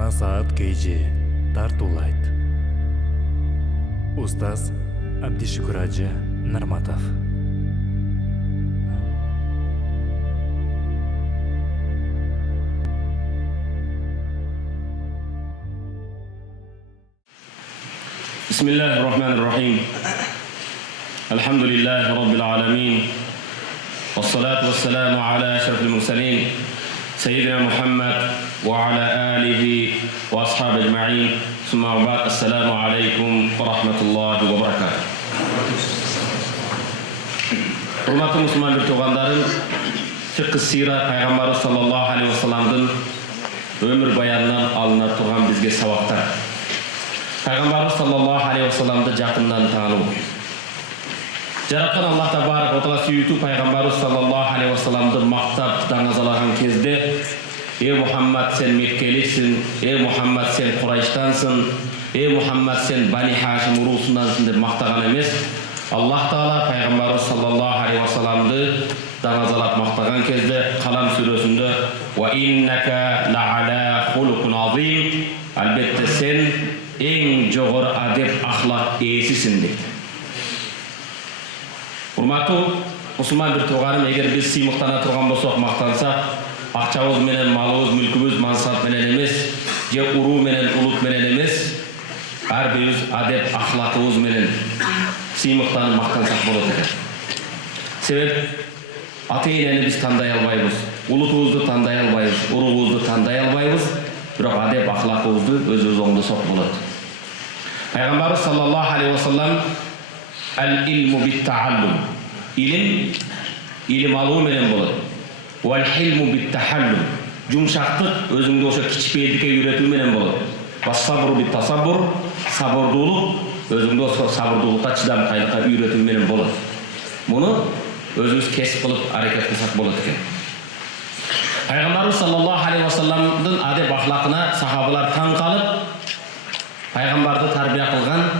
Жаңа саат KG тартуулайт. Устаз Абдишукур Ажы Нарматов. بسم الله الرحمن الرحيم. الحمد لله رب العالمين، والصلاة والسلام على أشرف المرسلين سيدنا محمد وعلى آله وأصحابه أجمعين. ثم بعد، السلام عليكم ورحمة الله وبركاته. Hurmatlı Müslüman bir tuğanların, Fiqh Sira Peygamber sallallahu aleyhi ve sellem'din ömür bayanından alınıp turgan bizge sabaktar. Peygamber sallallahu aleyhi ve sellem'de jakından tanuu. Жаратқан Аллах табарак ва таала сүйүтүү пайгамбарыбыз саллаллаху алейхи ва салламды мактап даңазалаган кезде: "Ey Muhammed, sen Mekkelиксиң, ey Muhammed, sen Курайштансың, ey Muhammed, sen Bani Hashim урусундансың" деп мактаган эмес. Аллах таала пайгамбарыбыз саллаллаху алейхи ва салламды даңазалап мактаган кезде Калам сүрөсүндө: "Ва иннака ла'ала хулукун азим", албетте сен эң жогору адеп ахлак ээсисиң дейт. Урматтуу мусулман бир тууганым, эгер биз сыймыктана турган болсок, мактансак, акчабыз менен, малыбыз, мүлкүбүз, мансап менен эмес, же уруу менен, улут менен эмес, ар бирибиз адеп ахлакыбыз менен сыймыктанып мактансак болот экен. Себеп ата-энени биз тандай албайбыз, улутубузду тандай албайбыз, уруубузду тандай албайбыз, бирок адеп ахлакыбызды өзүбүз оңдосок болот. Пайгамбарыбыз саллаллаху алейхи ва саллам "Ал-илму бит-тааллум", илим алуу менен болот. "Вал-хилму бит-тахаллум", жумшактык өзүңдү ошо кичпейдикке үйрөтүү менен болот. "Вас-сабру бит-тасаббур", сабырдуулук өзүңдү ошо сабырдуулукка, чыдамкайлыкка үйрөтүү менен болот. Муну өзүбүз кесип кылып аракет кылсак болот экен. Пайгамбарыбыз саллаллаху алейхи ва салламдын адеп ахлакына сахабалар таң калып, пайгамбарды тарбия кылган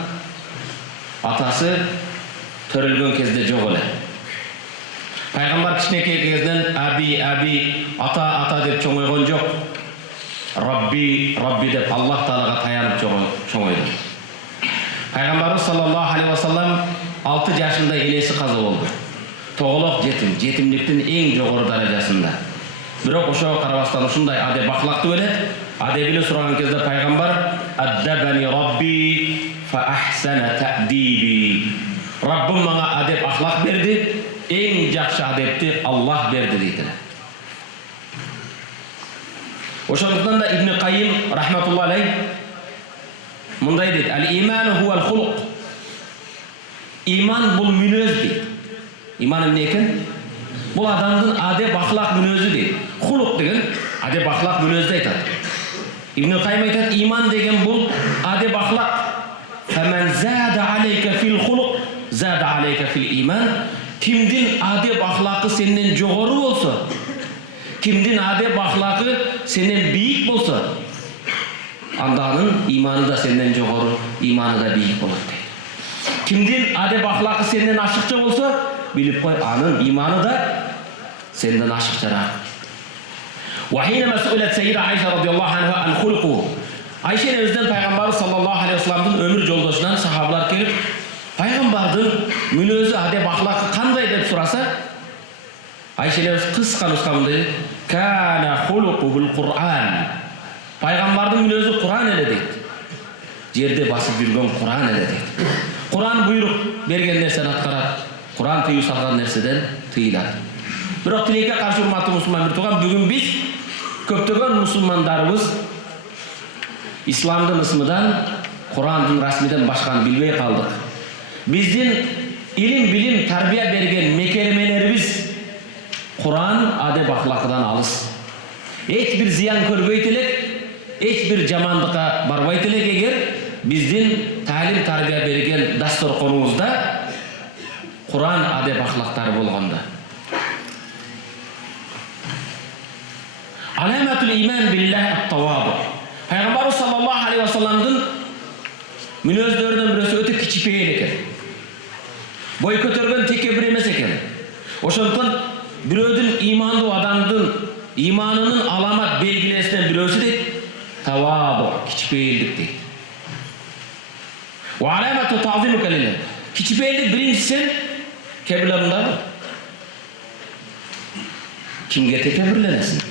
атасы төрөлгөн кезде жок эле. Пайгамбар кичинекей кезден аби ата деп чоңойгон жок. Rabbi деп Аллах таалага таянып чоңойду. Пайгамбарыбыз саллаллаху алейхи ва саллам 6 жашында энеси каза болду. Тоголок жетимдиктин эң жогору даражасында. Бирок ошого карабастан ушундай адеп ахлактуу эле. Адебини сураган кезде пайгамбар: "Аддабани Rabbi fa ahsana ta'dibi", Rabbim мага адеп ахлак берди, эң жакшы адепти Аллах берди дейт. Ошондуктан да Ибн Кайим рахматуллахи алейх мындай дейт: "Ал-иману хувал хулук", иман бул мүнөз дейт. Иман эмне экен? Бул адамдын адеп ахлак мүнөзү дейт. Хулук деген адеп ахлак мүнөздү айтат. Ибн Кайим айтат: иман деген бул адеп ахлак. "Фаман зада алейка фил хулук, зада алейка фил иман", кимдин адеп ахлакы сенден жогору болсо, кимдин адеп ахлакы сенден бийик болсо, анда анын иманы да сенден жогору, иманы да бийик болот дейт. Кимдин адеп ахлакы сенден ашыкча болсо, билип кой, анын иманы да сенден ашыкчараак. Wa hinama su'ilat sayyida Aisha radhiyallahu anha an khuluquhu, Ayşe enemizdен пайгамбарыбыз саллаллаху алейхи ва салламдын өмүр жолдошунан сахабалар келип, пайгамбардын мүнөзү, адеп ахлакы кандай деп сураса, Ayşe enemiz кыска нускамында "Кана хулуқухул Кур'ан", пайгамбардын мүнөзү Кур'ан эле дейт. Жерде басып жүргөн Кур'ан эле дейт. Кур'ан буйрук берген нерсени аткарат, Кур'ан тыюу салган нерседен тыйылат. Бирок тилекке каршы урматтуу мусулман бир тууган, бүгүн биз көптөгөн мусулмандарыбыз исламдын ысмыдан, Кур'андын расмиден башканы билбей калдык. Биздин илим, билим, тарбия берген мекемелерибиз Кур'ан адеп ахлакыдан алыс. Эч бир зыян көрбөйт элек, эч бир жамандыкка барбайт элек эгер биздин таалим, тарбия берген дасторконубузда Кур'ан адеп ахлактары болгондо. Алamatul iman billah at-tawadu. Пайгамбарыбыз саллаллаху алейхи ва салламдын мүнөздөрүнөн бирөөсү өтө кичипейил экен. Бой көтөргөн текебир эмес экен. Ошондуктан бирөөдүн имандуу адамдын иманынын аламат белгилеринен бирөөсү дейт tavadu, kichipeyildik deydi. Ve alamatu ta'zimuka lillah. Kichipeyildik birincisi kebirlerinde kimge tekebirlenesin?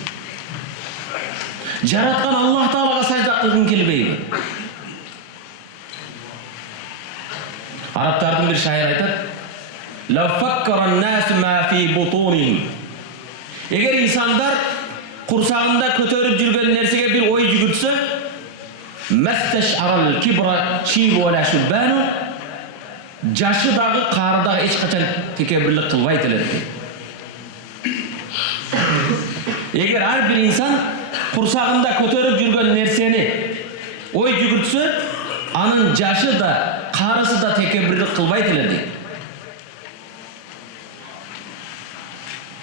Jaratkan Allah Ta'alaga sajda kılgın kelbeydi. Araplardan bir şair aytar. لَوْ فَكَّرَ النَّاسُ مَا فِي بُطُونِهِمْ. Eğer insanlar kursağında kötörüp жүрген nersege bir oy jügürtse مَسْتَشْعَرَ الْكِبْرَ شِيبُ وَلَا شُبَّانُ. Jaşı dağı, karı dağı hiç kaçan tekebirlik kılvay tilerdi. Eğer her bir insan kursağında kötörüp жүрген nerseni oy jügürtse anın jaşı da, karısı da tekebirlik kılvay tilerdi.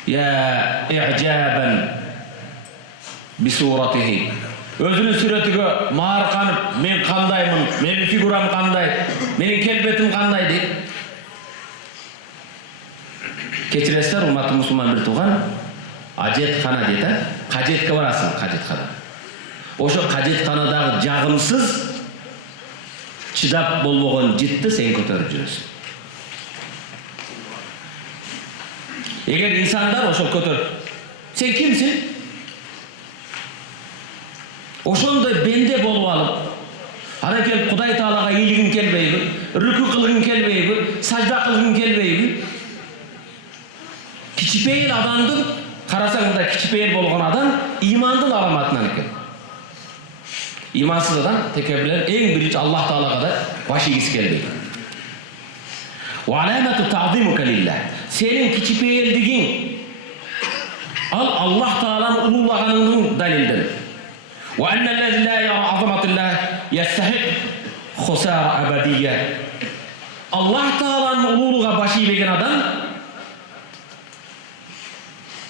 Ya i'jaban bi suratihi. Özünün suretine markanıp men kandayım, menin figuram kanday, menin kelbetim kanday deyip keçiresler ummatı Müslüman bir tuğan ajetkana deydi. Kajetke barasın, kajetkana. Oşo kajetkanadağı jagımsız çidap bolboğun jitti sen kötörüp жүрөsүң. Eğer insanlar oşo kötör, sen kimsin? Oşonda bende bolup alıp, ana kel Kuday Taalaga iyiligin kelbeybi, rükû kılgın kelbeybi, sajda kılgın kelbeybi. Kichipeyil adamdın, karasaң da kichipeyil bolğan adam imandın alamatынан eken. İmansız adam tekebirler en birinci Allah Taalaga da başı igisi kelbeybi. Ve alamatu ta'zimuka lillah. Senin kichipeyildigin Allah Taala'nın ululağanının dalildir. Ve ennellezi la yara azamatillah yestahik khusara ebediyye. Allah Taala'nın ululuğa başı ilegen adam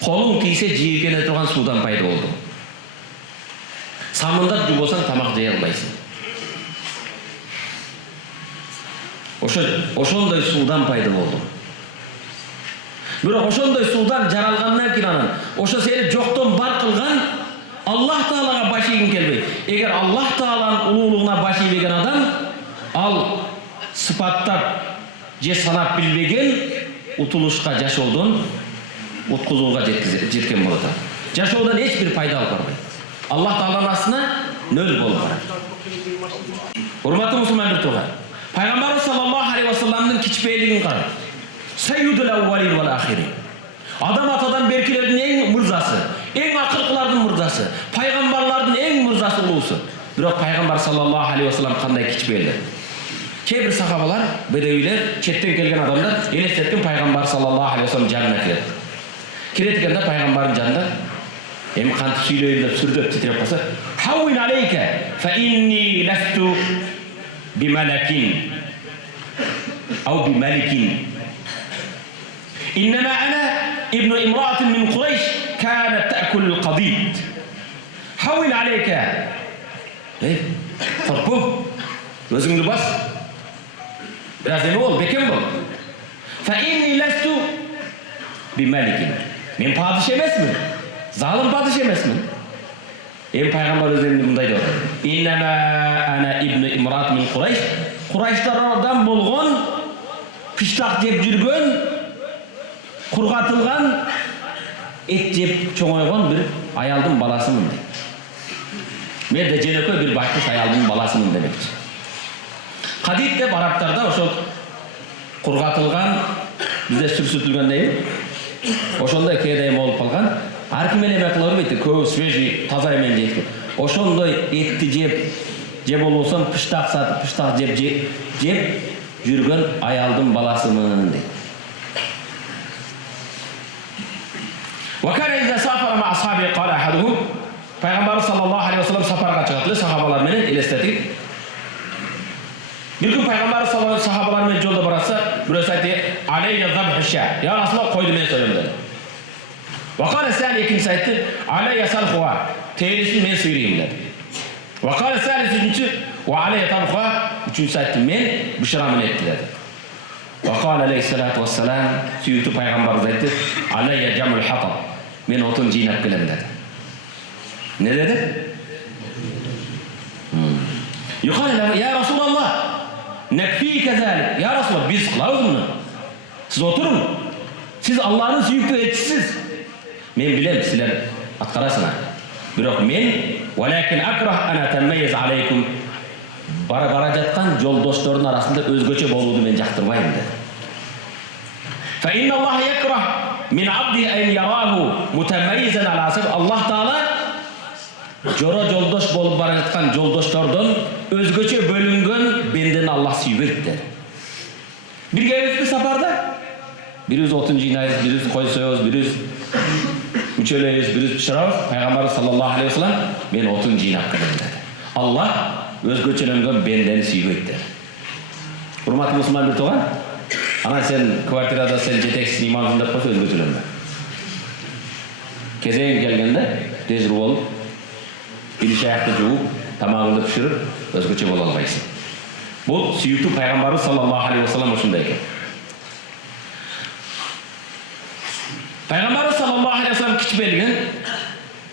kolun tiyse jiyirgene turgan sudan payda oldu. Samında jubosan tamak jeye albaysın. Oşonday sudan payda oldu. Biroq oşonday sudan jaralgandan keyin anan oşo seni jokton bar kılgan Allah Taalaga başı igin kelbey. Eğer Allah Taala'nın ululuğuna başı ilegen adam al sıfattap je sanap bilbegen utuluşka jaşoodon utkuzууга жеткен болот. Jaşoodon hiç bir payda alıp barбайт. Allah Taala'nın aslına nöl bolup barat. Hurmatly musulman bir tuğan. Peygamber sallallahu aleyhi ve sellem'nin kichipeyligini qarang. Seyyidul evvelin vel ahirin. Adam atadan berkilerin en mırzası, en akıllıların mırzası, peygamberlerin en mırzası ulusu. Biroq Peygamber sallallahu aleyhi ve sellem kanday kichipeyler. Kebir sahabalar, bedeviler, çetten kelgen adamlar elestetken Peygamber sallallahu aleyhi ve sellem janına kiredi. Kiretkende Peygamberin janında hem kantip süyleyip de sürdüp titrep kalsa "Havvin aleyke fe inni lestu bi melekin ev bi melikin. İnnemâ ana ibnu imra'atin min Kureyş kânet te'kulul qadid. Havvin aleyke." Fark bu. Özünü bas. Biraz emin ol, bekem ol. Fe inni lestu bi melikin. Men padişah emesmin. Zalim padişah emesmin. Peygamber özünde bunday diyor. İnnemâ ana ibnu imra'atin min Kureyş. Kureyşlerden bolğan, piştak jep жүрgön, kurgatılgan, et jep çoğoygon bir ayaldın balasımın deydi. Men de jenekö bir başkış ayaldın balasımın demekçi. Kadid dep Araplarda oşol kurgatılgan, bizde sürsütülgen deyil. Oşonday kedayım olup kalgan. Arkimen emek kılır beydi, köp свежий, таза emen jeydi. Oşonday etти jep olsam pıştak satıp pıştak jep жүрgön ayaldın balasımın deydi. وكان إذا سافر مع أصحابه قال أحدهم Peygamber sallallahu aleyhi ve sellem safarga çıkartlı sahabalar menen elestetik. Bir gün Peygamber sallallahu aleyhi ve sellem sahabalar menen jolda barasa birisi aytdı "Aleyya zabhu şâ." Ya Resulallah koydu men söyleyeyim dedi. Ve kâle sâni ikincisi aytdı "Aleyya salhuha." Terisi men sıyırayım dedi. Ve kâle sâli üçüncüsü "Ve aleyya tabhuha." Üçüncüsü aytdı men bışıramın etti dedi. Ve kâle aleyhissalatu vesselam süyüktü Peygamberimiz aytdı "Aleyya camul hatab." Men otun jinap gelem dedi. Ne dedi? Yuqal lahu ya Rasulullah. Nekfike zalik. Ya Resulallah biz kılavuz bunu. Siz oturun. Siz Allah'ın süyüklü elçisiz. Men bilem sizler atkarasınlar. Biroq men walakin akrah ana tamayyiz alaykum. Bara jatkan joldoştorun arasında özgöçe bolууну men jaktırbayım dedi. Fa inna Allah yakrah min abdi en yarahu mutamayyizan ala sebab Allah Taala joro joldoş bolup bara jatkan joldoştordan özgöçe bölüngön benden Allah süybeyt dedi. Birge bir safarda birimiz otun jinayız, birimiz koy soyuz, birimiz müçöleyiz, birimiz pişiramiz. Peygamber sallallahu aleyhi ve sellem men otun jinap kıldım dedi. Allah özgöçelengön benden süybeyt dedi. Hurmatly Müslüman bir toğan, ana sen kvartirada sen jeteksin imamsın dep koysa özgöçelenme. Kezeğin gelgende tezir olup, iliş ayakta juup, tamamını pişirip özgöçe bola albaysın. Bu süyüktü Peygamberimiz sallallahu aleyhi ve sellem uşunda eken. Peygamberimiz sallallahu aleyhi ve sellem kiç belgen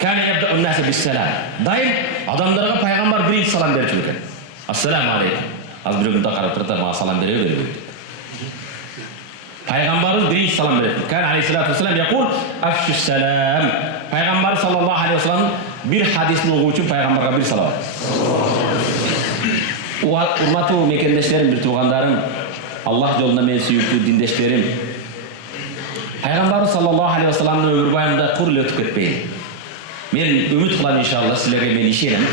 kâne yebda'un nâse bisselam. Daim adamlarga Peygamber birinci salam berip eken. Assalamu aleykum. Az bir günde qarap turda bana salam veriyor. Peygamberimiz birinci salam berip. Kâne aleyhissalatu vesselam yaqul afşus salam. Peygamber sallallahu aleyhi ve sellem bir hadisini okuduğu için Peygamber'e bir salavat. Hurmatly mekendeşlerim, bir tuğanlarım, Allah yolunda men süyüktü dindeşlerim. Peygamber sallallahu aleyhi ve sellem'in ömür bayında kurul ötüp ketmeyin. Men ümit kılan inşallah sizlerge men işerim.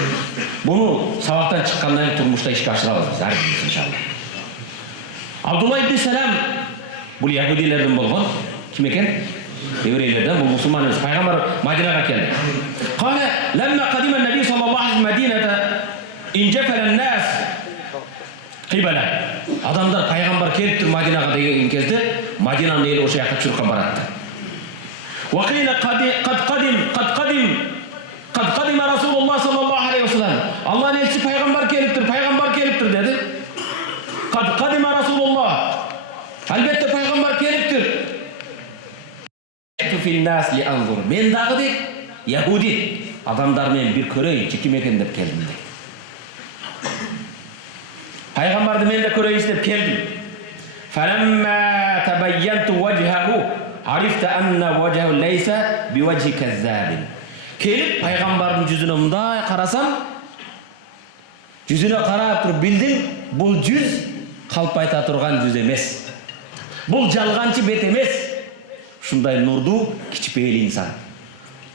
Bunu sabahtan çıkkandan turmuşta işe aşırabız biz her birimiz inşallah. Abdullah ibn Selam bu Yahudilerden bolğan. Kim eken? Evreylerden, bu Müslüman emес. Peygamber Madinaga keldi. Kâle lemma kadime Nebi sallallahu aleyhi ve sellem Medine'de incefelen nas qibala. Adamlar Peygamber keliptir Madinaga degen kezde Madinanın eli oşa yakta çurka barattı. Ve qîle kad kadime Resulullah sallallahu aleyhi ve sellem. Allah'ın elçisi Peygamber keliptir dedi. Kad kadime Resulullah. Elbette Peygamber keliptir. Fil nas li anzur. Men dagıdek Yahudi adamlar men bir köreyin kim eken dep keldim dedi. Peygamberdi men de köreyin istep keldim. Falamma tabayyantu wajhahu arifta anna wajhahu laysa biwajhi kazzabin. Kelip Peygamberin yüzüne mınday karasam, yüzüne karap turup bildim, bul yüz kalp ayta turgan yüz emes. Bul jalgancı bet emes. Şunday nurdu kiçpeyli insan.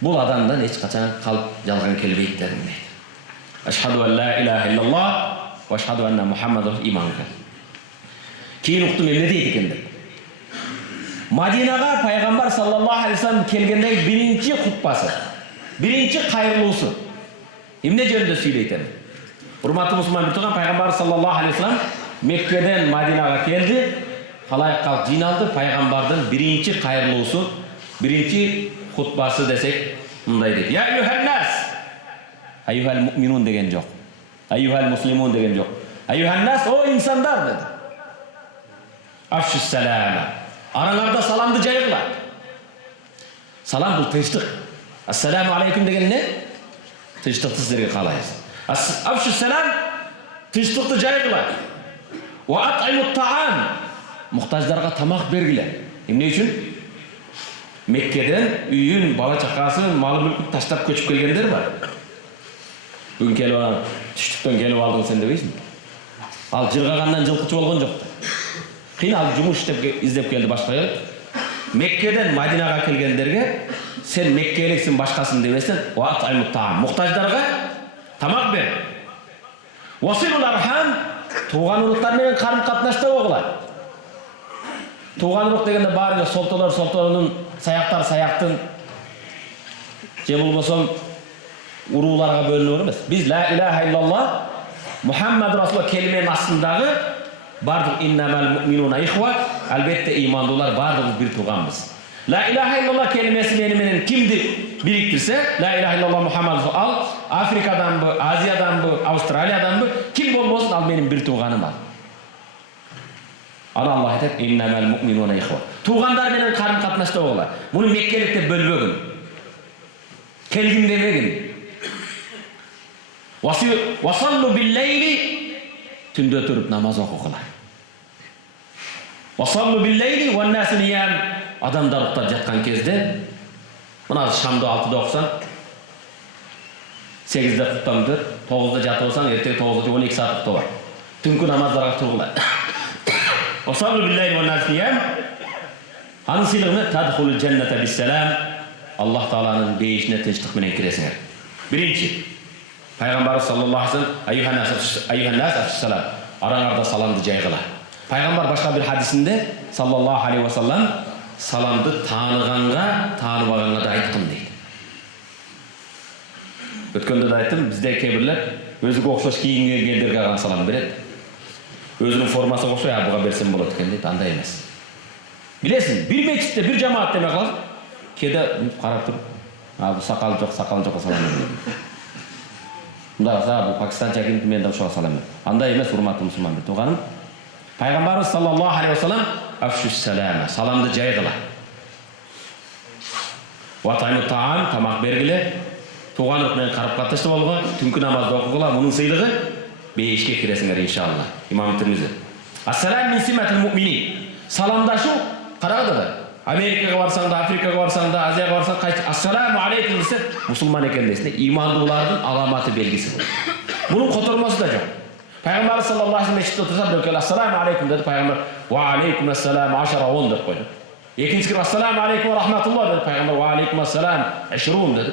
Bul adamdan hiç kaçan kalp jalgan kelbeyt dedim deydi. Eşhedü en la ilahe illallah ve eşhedü enne Muhammedur iman kıl. Keyin uqtum emne deydi ekendir. Madinaga Peygamber sallallahu aleyhi ve sellem kelgende birinci hutbası, birinci kayırlısı. Emne jönünde söyleyten. Hurmatly Müslüman bir tuğan Peygamber sallallahu aleyhi ve sellem Mekke'den Madinaga geldi. Halayık kalk jinaldı. Peygamberden birinci kayırlısı, birinci hutbası desek bunday dedi. Ya eyyuhel nas. Eyyuhel mu'minun degen yok. Eyyuhel muslimun degen yok. Eyyuhel nas o insanlar dedi. Afşus selama. Aralarda salamdı jayıgılar. Salam bu tınçlık. Assalamu aleyküm degen ne? Tınçlıkты sizlerge kalayız. Afşus selam tınçlıkты jayıgılar. Ve at'imut ta'am. Muhtajlarga tamak bergiler. Ne üçün? Mekke'den üyün, bala çakası, malı mülkü taşlap köçüp gelgenler var. Bugün kelip alan, tüştükten kelip aldın sen de beysin. Al jırgagandan жылкычы болған жоқ. Kıyın al жұмыс izlep geldi başka yer. Mekke'den Madinaga kelgenlerge sen Mekke'liksin başkasın demesen o at'imut ta'am. Muhtajlarga tamak ber. Vasilul arham tuğan uruklar menen karım katnaşta oğular. Tuğan uruk degende barınca soltolarının sayaqtın je bolbosam urularga bölünür emas. Biz la ilahe illallah Muhammed Resulullah kelimenin aslındagı bardık innamal mu'minuna ihwa elbette imanlılar bardık bir tuğanbız. La ilahe illallah kelimesi menen kimdi biriktirse la ilahe illallah Muhammed Resulullah al Afrika'dan bu, Asya'dan bu, Avustralya'dan bu kim bolbosun al benim bir tuğanım al. Ana Allah aytadi innamal mu'minuna ihwa. Tuğanlar menen karım katnaşta oğlar. Bunu Mekkelikte bölbögün. Kelgin demegin. Vasallu billeyli, tünde durup namaz okuqılar. Vasallu billeyli ve nâsi niyam, adamlar uxtab жатқан кезде, mına Şamda 6'da okusan, 8'de құттаңды, 9'da жатып olsan, ertеги 9'da 12 saat uxta var. Түнкү намаздарға тұрғылар. Vasallu billeyli ve nâsi niyam, anın sılığını tadkhulul cennete bisselam, Allah Taala'nın beyişine tinçlik menen kiresiңер. Birinci, Peygamber sallallahu aleyhi ve sellem ayyuhannas afşsalam, arаңарда salamды жайгыла. Peygamber başka bir hadisinde sallallahu aleyhi ve sellem salamды tanıганга, tanıбаганга da ayткым deydi. Өткөндө да айттым, bizde кебирлер өзүгө окшош кийингендерге гана салам берет. Өзүнүн формасы окшой, буга берсем болот экен дейт, андай эмес. Билесиң, bir мечитте, bir жамаатта эме кылат, кеде карап туруп, бу сакалы жок, салам берет. Bu Pakistan çekildi, men de uşağa salam. Андай emez, hurmatlı Müslüman bir tuğanım. Peygamberimiz sallallahu aleyhi ve sellem afşüsselame, salamdı jayğıla. Vataymu taam, tamak bergile, tuğanlık men karıp katıştı olgu, tünkü namazda okugula, bunun sıylığı beyişke kiresiңер inşallah. İmam Tirmizi. Assalam min simatil mu'minin. Salamdaşı, karağıdır da. Amerika'ya varsan da, Afrika'ya varsan da, Asya'ya varsan da, assalamu aleykum dese, Müslüman eken desine, imanlıların alamatı belgisi bu. Bunun kotorması da yok. Peygamber sallallahu aleyhi ve sellem meşitte otursa, böyle assalamu aleykum dedi, Peygamber, ve aleykum assalamu aşara 10 dedi koydu. İkinci kere assalamu aleykum ve rahmetullah dedi, Peygamber, ve aleykum assalamu 20 dedi.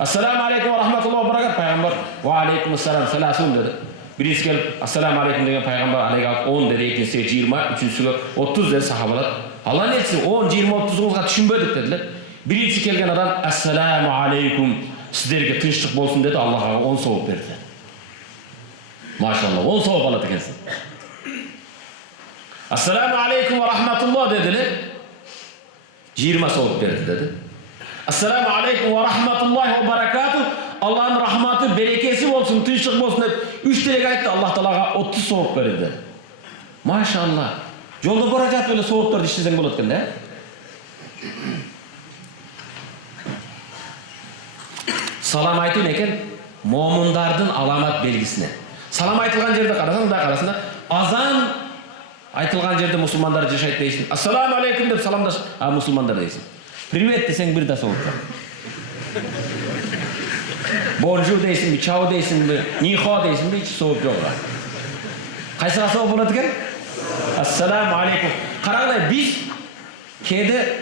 Assalamu aleykum ve rahmetullah ve berakat, Peygamber, ve aleykum assalamu 30 dedi. Birisi gelip assalamu aleykum degen Peygamber aleykum 10 dedi, ikincisi 20, üçüncüsü 30 dedi sahabalar. Allah ne etsin 10, 20, 30'unuza düşünmedik dediler. Birisi kelgen adam assalamu aleykum sizlerge tinçlik bolsun dedi, Allah'a 10 soğuk verdi. Maşallah 10 soğuk aladı gelsin. Assalamu aleykum ve rahmetullah dediler. 20 soğuk verdi dedi. Assalamu aleykum ve rahmetullahi ve berekatuh. Allah'ın rahmatı, berekesi olsun, tinçlik bolsun dedi. 3 direk aytti, Allah Teala'ga 30 soğuk verdi dedi. Maşallah. Yolda baracak böyle soğuklar dişlesen bulatken de. Salam aytın eken, mu'mindardın alamat belgisine. Salam aytılgan yerde karasan da karasında, azan aytılgan yerde musulmanlar yaşayıp deysin. Assalamu aleykum deyip salamdaş, musulmanlar deysin. Privet desen bir de soğuklar. Bonjour deysin mi, ciao deysin mi, ni hao deysin mi, hiç soğuk yok. Kaysıra soğuk bulatken? Assalamu aleykum. Karagıday biz kede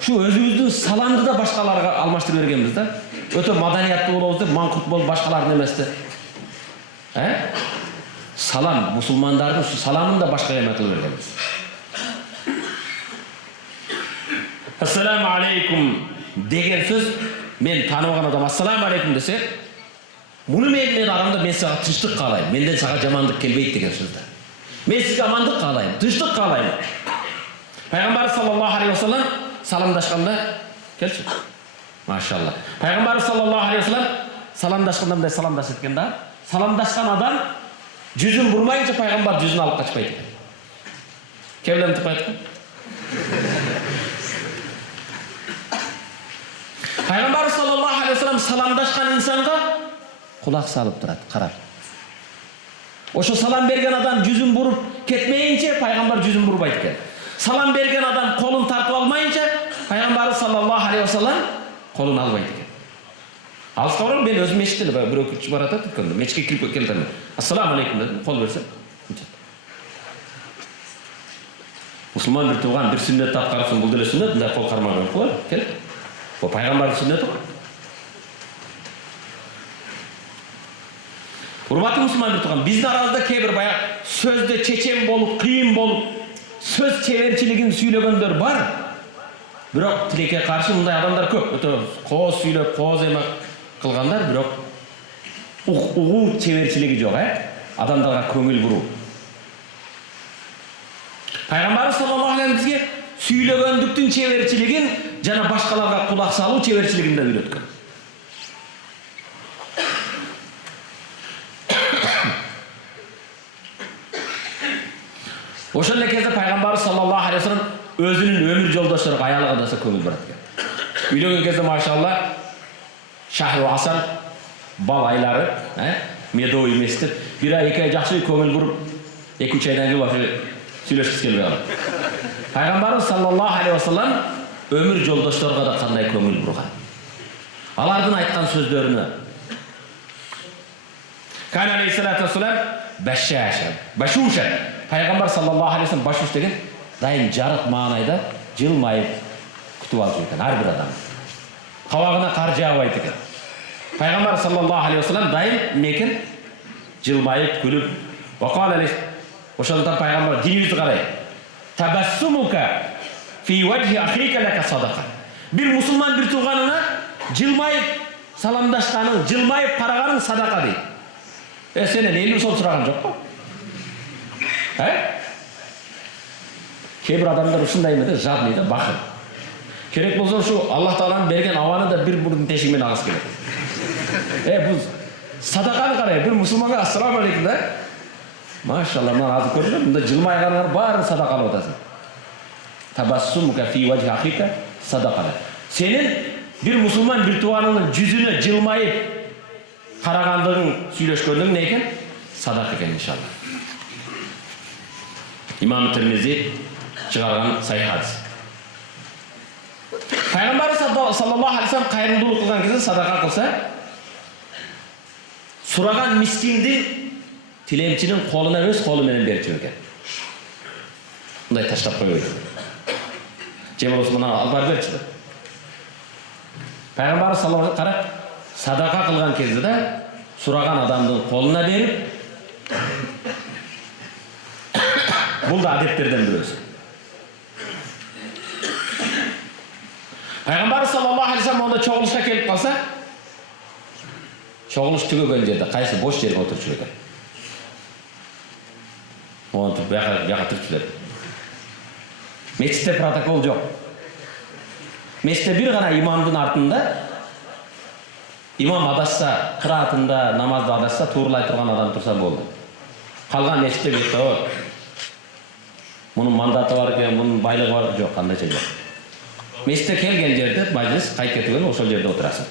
şu özümüzdün salamды da başkalarga almaştırıp bergenmiz da. Öte madaniyatlı bolobuz, mankurt bolup başkalarını emesdi. Salam, musulmandardın şu salamını da başka yemek kılıp bergenmiz. Assalamu aleykum degen söz, men tanımagan adam assalamu aleykum dese, bunu men aramda men sağa tinçlik kalayım, menden sağa jamanlık kelbeyt degen sözdür. Men sizge amandık kalayım, tinçlik kalayım. Peygamber sallallahu aleyhi ve sellem salamdaşkanda kelçi. Maşallah. Peygamber sallallahu aleyhi ve sellem salamdaşkanda mıday salamdaş etken da, salamdaşkan adam yüzün vurmayınca Peygamber yüzünü alıp kaçmaydı. Kevlem tıpaydı. Peygamber sallallahu aleyhi ve sellem salamdaşkan insanga kulak salıp durat, karar. Oşo salam bergen adam yüzün vurup ketmeyince Peygamber yüzün vurbaydı eken. Salam bergen adam kolun tartıp almayınca Peygamber sallallahu aleyhi ve sellem kolunu albaydı eken. Alışka oran ben özüm meşitteli, bir okutçu var atat tıkındı. Meçke kirip keldim. Assalamu aleykum dedim, kol verse. Müslüman bir tuğan bir sünnet tapkarısın, bu dile sünnet, da kol karmadan koyar, kel. Bu Peygamber'in sünneti o. Hurmatlı Müslüman bir tuğan, bizde arazda kebir bayağı sözde çeçen bolup, kıyım bolup, söz çeverçiligin süylögönдөр var. Bирок тилекке каршы мындай адамдар көп. Өтө кооз сүйлөп, кооз эме кылгандар, бирок угуу чеберчилиги жок, адамдарга көңүл буруу. Пайгамбар саллаллаху алейхи бизге сүйлөгөндүктүн чеберчилигин жана башкаларга кулак салуу чеберчилигин да үйрөткөн. Ошол эле кезде Пайгамбар саллаллаху алейхи ve sellem özünün ömür yoldaşları ayalığa da köngül bırak. Üylögen кезде maşallah şahru asal bal ayları, медовый емес деп, бір ай, 2 ай жақсы көңіл бұрып, 2-3 айдан кейін башы сөйлескісі келмей қалады. Пайғамбарымыз саллаллаху алейхи вассалам өмір жолдастарға да қандай көңіл бұрған. Алардың айтқан сөздеріне Кан алейхиссалату вассалам башушан. Пайғамбар саллаллаху алейхи вассалам башуш деген дайым жарық мағынайда жылмайып күтіп алып екен әрбір адам. Қабағына қар жаубайды екен. Пайғамбар саллаллаху алейхи вассалам дайым мекен жылмайып күліп. Ошондон пайғамбар динибизди карай. Табассумука фи вajhi ахика лака садақа. Бир мусулман бир туғанына жылмайып саламдашқаның, жылмайып қарағаның садақа дейді. Сенен 50 сом сұраған жоқ па? Кейбір адамдар ушундай эмеде, жадный да, бахыл. Керек болса ушу Аллах Тааланын берген ауаны да бир бурдун тешигимен алыс келет. Бул садақаны қарай, бир мусулманга ассаламу алейкум да. Машалла, мен азыр көрдім, мында жылмайғандар барын садақалап атасың. Табассумка фи вajhi ахика садақала. Сенин бир мусулман бир туғаныңның жүзүнө жылмайып қарағандығың, сүйлөшкөндүң не екен? Садақ екен иншалла. Имам Тирмизи чыгарган сахih хадис. Пайгамбар саллаллаху алейхи вассалам кайрымдуулук кылган кезде садака кылса, сураган мискинди тилемчинин колуна өз колу менен берип жиберген. Мындай таштап койбойт. Же болбосо мына алып барып берчи. Пайгамбар саллаллаху алейхи вассалам садака кылган кезде да сураган адамдын колуна берип, бул да адеттерден бирөөсү. Пайгамбар саллаллаху алейхи вассалам онда чогулушка келип калса, чогулуш түгөгөн жерде кайсы бош жерге отуруп жүрөт. Онтип бияка туруп жүрөт. Мечитте протокол жок. Мечитте бир гана имамдын артында, имам адашса, кыраатында, намазда адашса, туурулай турган адам турса болду. Калган мечитте бир мунун мандаты бар экен, мунун байлыгы бар жок, кандайча жок. Мечитте келген жерде мажлис кайт кеткен, ошол жерде отурасың.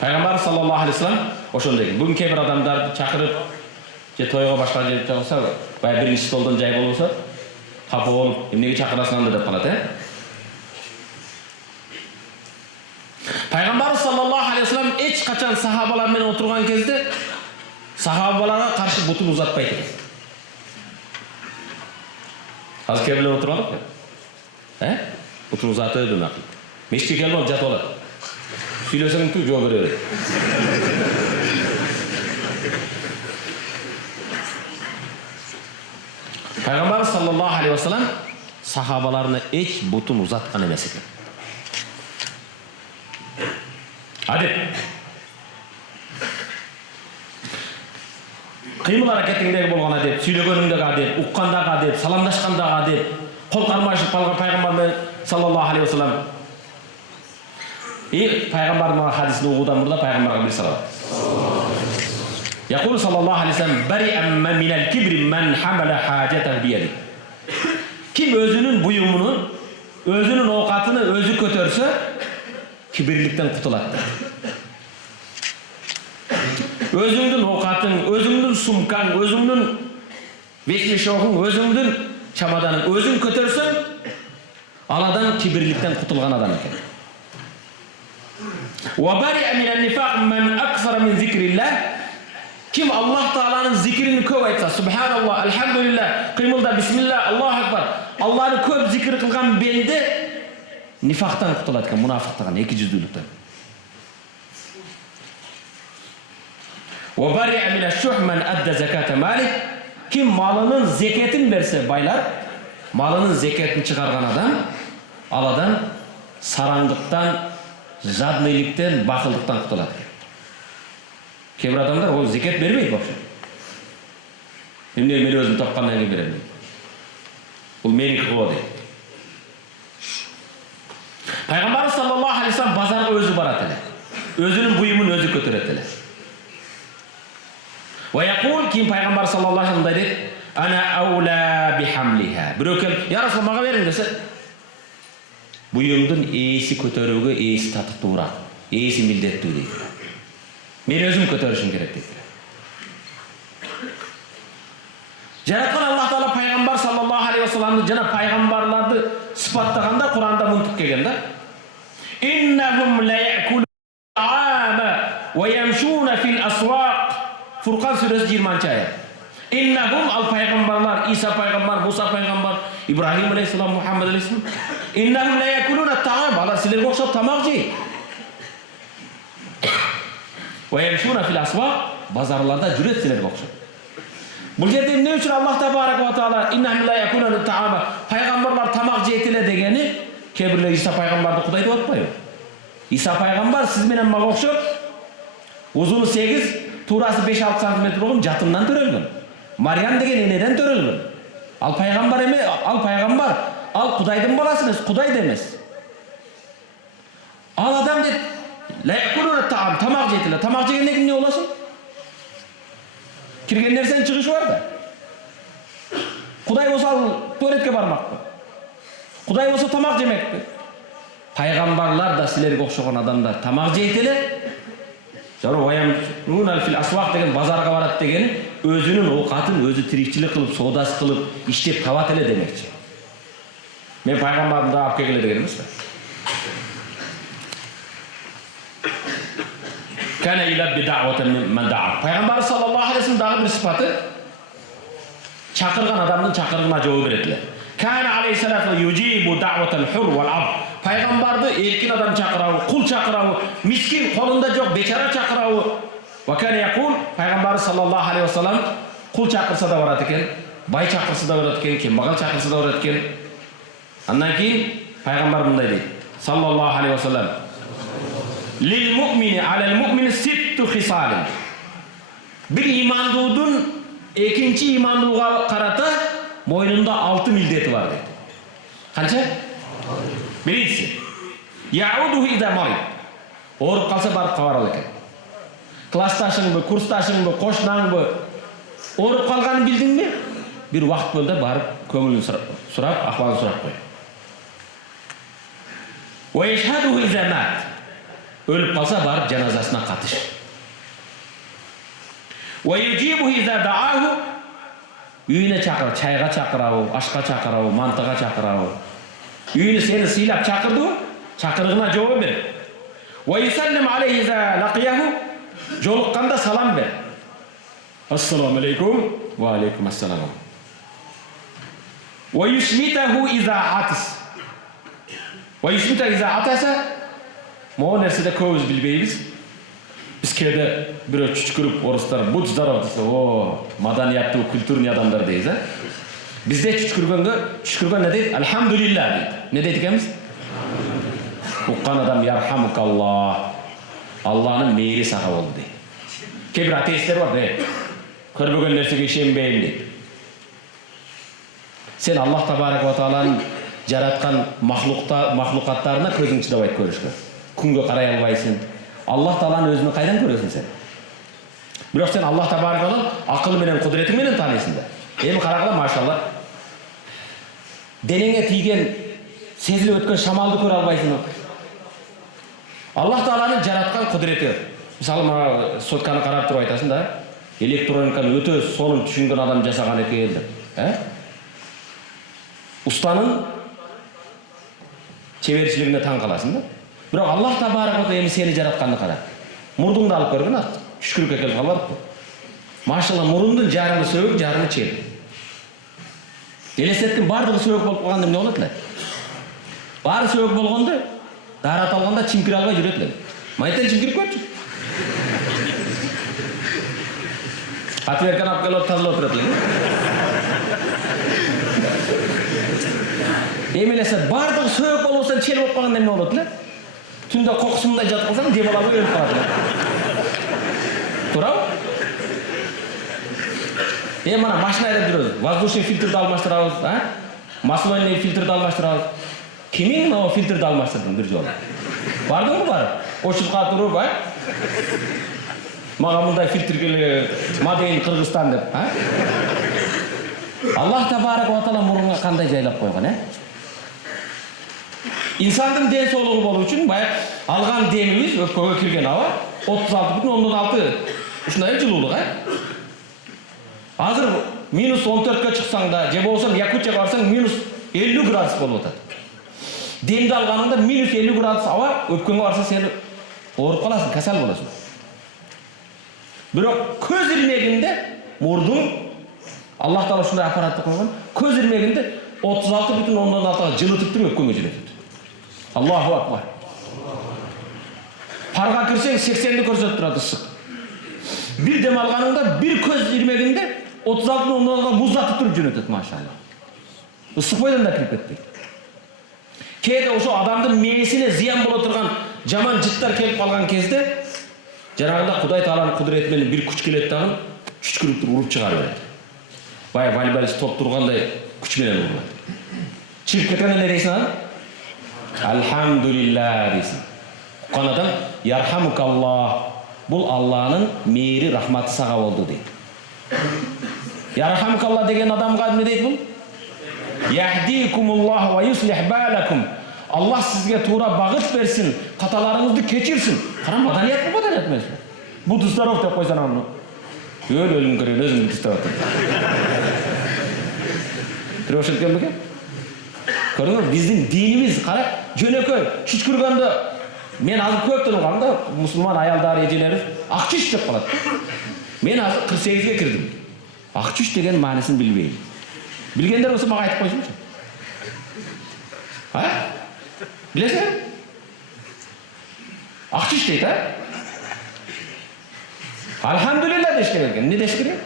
Пайгамбар саллаллаху алейхи вассалам ошондой. Бүгүн кээ бир адамдарды чакырып, же тойго башка жерге чакырса, баягы биринчи столдон жай болбосо, капа болуп, эмнеге чакырасың анда деп калат, Пайгамбар саллаллаху алейхи вассалам эч качан сахабалар менен отурган кезде сахабаларга каршы бутун узатпайт экен. Азыр кээ бирөө отуруп алып, бутун узатып демек. Мешітке келип алып жатып алат. Сүйлөсөң тү жооп бере берет. Пайгамбар саллаллаху алейхи вассалам сахабаларына эч бутун узаткан эмес экен. Адет. Кыймыл аракетиңдеги болгон адет, сүйлөгөнүңдөгү адет, уккандагы адет, саламдашкандагы адет, кол кармашып калган пайгамбар саллаллаху алейхи вассалам. Пайгамбардын хадисин угуудан мурда пайгамбарга бир салат. Якул саллаллаху алейхи вассалам бари'ан минал кибри ман хамала хажатаху бияди. Ким өзүнүн буюмунун, өзүнүн оокатыны өзү көтөрсө, кибирликтен кутулат. Өзүңдүн оокатың, өзүңдүн сумкаң, өзүңдүн вещмешогуң, өзүңдүн чамаданың өзүң көтөрсөң, ал адам кибирликтен кутулган адам экен. Ва бари'а минан нифак ман аксара мин зикриллах. Ким Аллах Тааланын зикрин көп айтса, субханаллах, алхамдулиллах, кыймылда бисмилlah, Аллаху акбар, Аллахны көп зикр кылган бенде нифактан кутулат экен, мунафыктыган, эки жүздүүлүктөн. Ва бари'а мин аш-шух ман адда заката мали. Ким малынын зекетин берсе, байлар, малынын зекетин чыгарган адам, ал адам сараңдыктан, жадныйлыктан, бакылдыктан кутулат. Кейбір адамдар ол зекет бермейді вообще. Эмне мен өзім тапқаннан кейін беремін. Бұл менікі болады. Пайғамбар саллаллаху алейхи вассалам базарға өзі барат эле. Өзінің бұйымын өзі көтерет эле. Ва якул, кейін пайғамбар саллаллаху алейхи вассалам дейді: "Ана аула бихамлиха." Бирөө келіп, "Я Расул, мага бериң" десе, бұйымдың ээси көтөрүүгө ээси татыктуураак, ээси милдеттүү дейді. Мен өзім көтөрүшүм керек дейді. Жараткан Аллах Таала пайгамбар саллаллаху алейхи вассаламды жана пайгамбарларды сыпаттаганда Куранда мынтип келген да. Иннахум ла якулуна ва ямшуна фил асвaq. Фуркан сүрөсү 20-аят. Иннахум ал пайгамбарлар, Иса пайгамбар, Муса пайгамбар, Ибрахим алейхиссалам, Мухаммад алейхиссалам. Иннахум ла якулуна таам. Алар силерге окшоп тамак жейт. Ва ямшуна фил асвaq. Базарларда жүрөт силерге окшоп. Бұл жерде не үшін Аллах табарак ва таала иннахум ла якулуна таама, пайгамбарлар тамак жейт эле дегени, кээ-бирлер Иса пайгамбарды Кудай деп атпайбы? Иса пайгамбар сиз менен мага окшоп, узуну 8, туурасы 5-6 сантиметр болгон жатындан төрөлгөн. Мариям деген энеден төрөлгөн. Ал пайгамбар эме, ал пайгамбар, ал Кудайдын баласы эмес, Кудай да эмес. Ал адам дейт, ла якулуна таам, тамак жейт эле. Тамак жегенден кийин эмне болосуң? Кирген нерсенин чыгышы бар да. Кудай болсо ал туалетке бармакпы. Кудай болсо тамак жемекпи. Пайгамбарлар да силерге окшогон адамдар тамак жейт эле. Жана ваямшуна фил асвaq деген базарга барат деген өзүнүн оокатын өзү тирикчилик кылып, соодасы кылып, иштеп табат эле демекчи. Мен пайгамбарымды алып келгиле деген эмес да. Kana yulabbi da'watan man da'a. Пайгамбар саллаллаху алейхи вассалам дагы бир сыпаты чакырган адамдын чакырыгына жооп берет. Kana алейхиссалам южибу da'watan хур wal 'abd. Пайгамбарды эркин адам чакырабы, кул чакырабы, мискин колунда жок бечара чакырабы. Ва kana yaqul пайгамбар саллаллаху алейхи вассалам кул чакырса да барат экен, бай чакырса да барат экен, кембагал чакырса да барат экен. Андан кийин пайгамбар мындай дейт. Саллаллаху алейхи вассалам Lil mu'mini alal mu'mini sittu khisalin. Bir imandуудун экинчи имандууга карата мойнунда 6 милдети бар дейт. Канча? Биринчиси. Яудуху ида марид. Ооруп калса барып кабаралы экен. Классташыңбы, курсташыңбы, кошунаңбы ооруп калганын билдиңби? Бир убакыт бөлдө барып көңүлүн сурап, акыбалын сурап кой. Ва яшхадуху ида мат. Өлүп калса барып жаназасына катыш. Ва южибу иза дааху. Үйүнө чакыр, чайга чакырабы, ашка чакырабы, мантыга чакырабы. Үйүнө сени сыйлап чакырды, чакырыгына жооп бер. Ва юсаллим алейхи иза лaqiyahу. Жолукканда салам бер. Ассаламу алейкум. Ва алейкум ассалам. Ва юшмитаху иза атис. Ва юшмитаху иза атаса. Могу нерседе көбүбүз билбейбиз. Биз кээде бирөө чүчкүрүп орустар будь здоров десе, о, маданияттуу, культурный адамдар дейбиз, а? Бизде чүчкүргөн не дейт? Алхамдулилла дейт. Не дейт экенбиз? Уккан адам ярхамукаллах. Алланын мейри сага болду дейт. Кээ бир атеисттер бар, көрбөгөн нерсеге ишенбейм дейт. Сен Аллах табарак ва тааланын жараткан махлукаттарына көзүң чыдабайт көрүшкө. Күнгө карай албайсың. Аллах Тааланы өзүнү кайдан көрөсүң сен? Бирок сен Аллах табарак ва акыл менен, кудуретиң менен тааныйсың да. Эми карагыла, машалла. Денеңе тийген, сезилип өткөн шамалды көрө албайсың. Аллах Тааланын жараткан кудурети. Мисалы, мага сотканы карап туруп айтасың да, электрониканы өтө сонун түшүнгөн адам жасаган экен деп. Устанын чеберчилигине таң каласың да. Бирок Аллах табарак ва эми сени жаратканды кара. Мурдуңду алып көргөн, түшкүрүккө келип калбапты. Машалла, мурундун жарымы сөөк, жарымы чел. Элестеттин бардыгы сөөк болуп калганда эмне болот эле? Баары сөөк болгондо, дарат алганда чимкире албай жүрөт эле. Майтен чимкирип көрчү. Атверканы алып келип тазалап турат эле. Эми элесе бардыгы сөөк болбосо чел болуп калганда эмне болот эле? Түндө кокусундай жатып калсаң, дем албай өлүп калат. Туурабы? Мана машина айдап жүрөбүз. Воздушный фильтрди алмаштырабыз, маслоний фильтрди алмаштырабыз. Кимиң могу фильтрди алмаштырдың бир жолу? Бардыңбы барып? Очурка туруп, Мага мындай фильтр келе, Мадейин Кыргызстан деп, Аллах табарак ва таала мурунга кандай жайлап койгон, İnsandın den soğuluğu bolu üçün bayağı algan demimiz öpköge kirgen hava 36,6 uşunday жылуулук. Азыр минус 14-ке шықсаң да, же болса Якутияға барсаң минус 50 градус болып жатады. Демді алғаныңда минус 50 градус ауа, өпкенге барса сен ауырып қаласың, касал боласың. Бірақ көз ирмегінде мұрдың, Аллах Тағала ушундай аппаратты қойған, көз ирмегінде 36,6-ға жылытып тұрып өпкенге жүретеді. Аллаху акбар. Парға кірсең 80-ді көрсетіп тұрады ысық. Bir dem alғаныңда bir көз ирмегінде 36,6-ға мұздатып тұрып жүретеді, машалла. Ысық бойдан да кіріп кетті. Кейде ошо адамдын мээсине зиян боло турган жаман жыттар келип калган кезде жанагында Кудай Тааланын кудурети менен бир күч келет дагы чүчкүрүп туруп уруп чыгарып берет. Бай волейболист топ тургандай күч менен урулат. Чыгып кеткенде не дейсиң аны? Алхамдулилла дейсиң. Уккан адам ярхамукаллах. Бул Алланын мээри рахматы сага болду дейт. Ярхамукаллах деген адамга эмне дейт бул? Яхдикумуллаху ва юслих балакум. Аллах сизге туура багыт берсин, каталарыңызды кечирсин. Кара маданият бу маданият эмес. Будь здоров деп койсоң аны. Өлүм керек, өзүң бүтүп атат. Трошен кем бекен? Көрүңөр, биздин динибиз кара жөнөкөй, чүчкүргөндө мен азыр көптөн угамда мусулман аялдар, эжелер акчүч деп калат. Мен азыр 48-ге кирдим. Акчүч деген маанисин билбейм. Билгендер болса мага айтып койсунчу. А? Билесиңер? Акчүч дейт, а? Алхамдулилла деш керек экен. Не деш керек?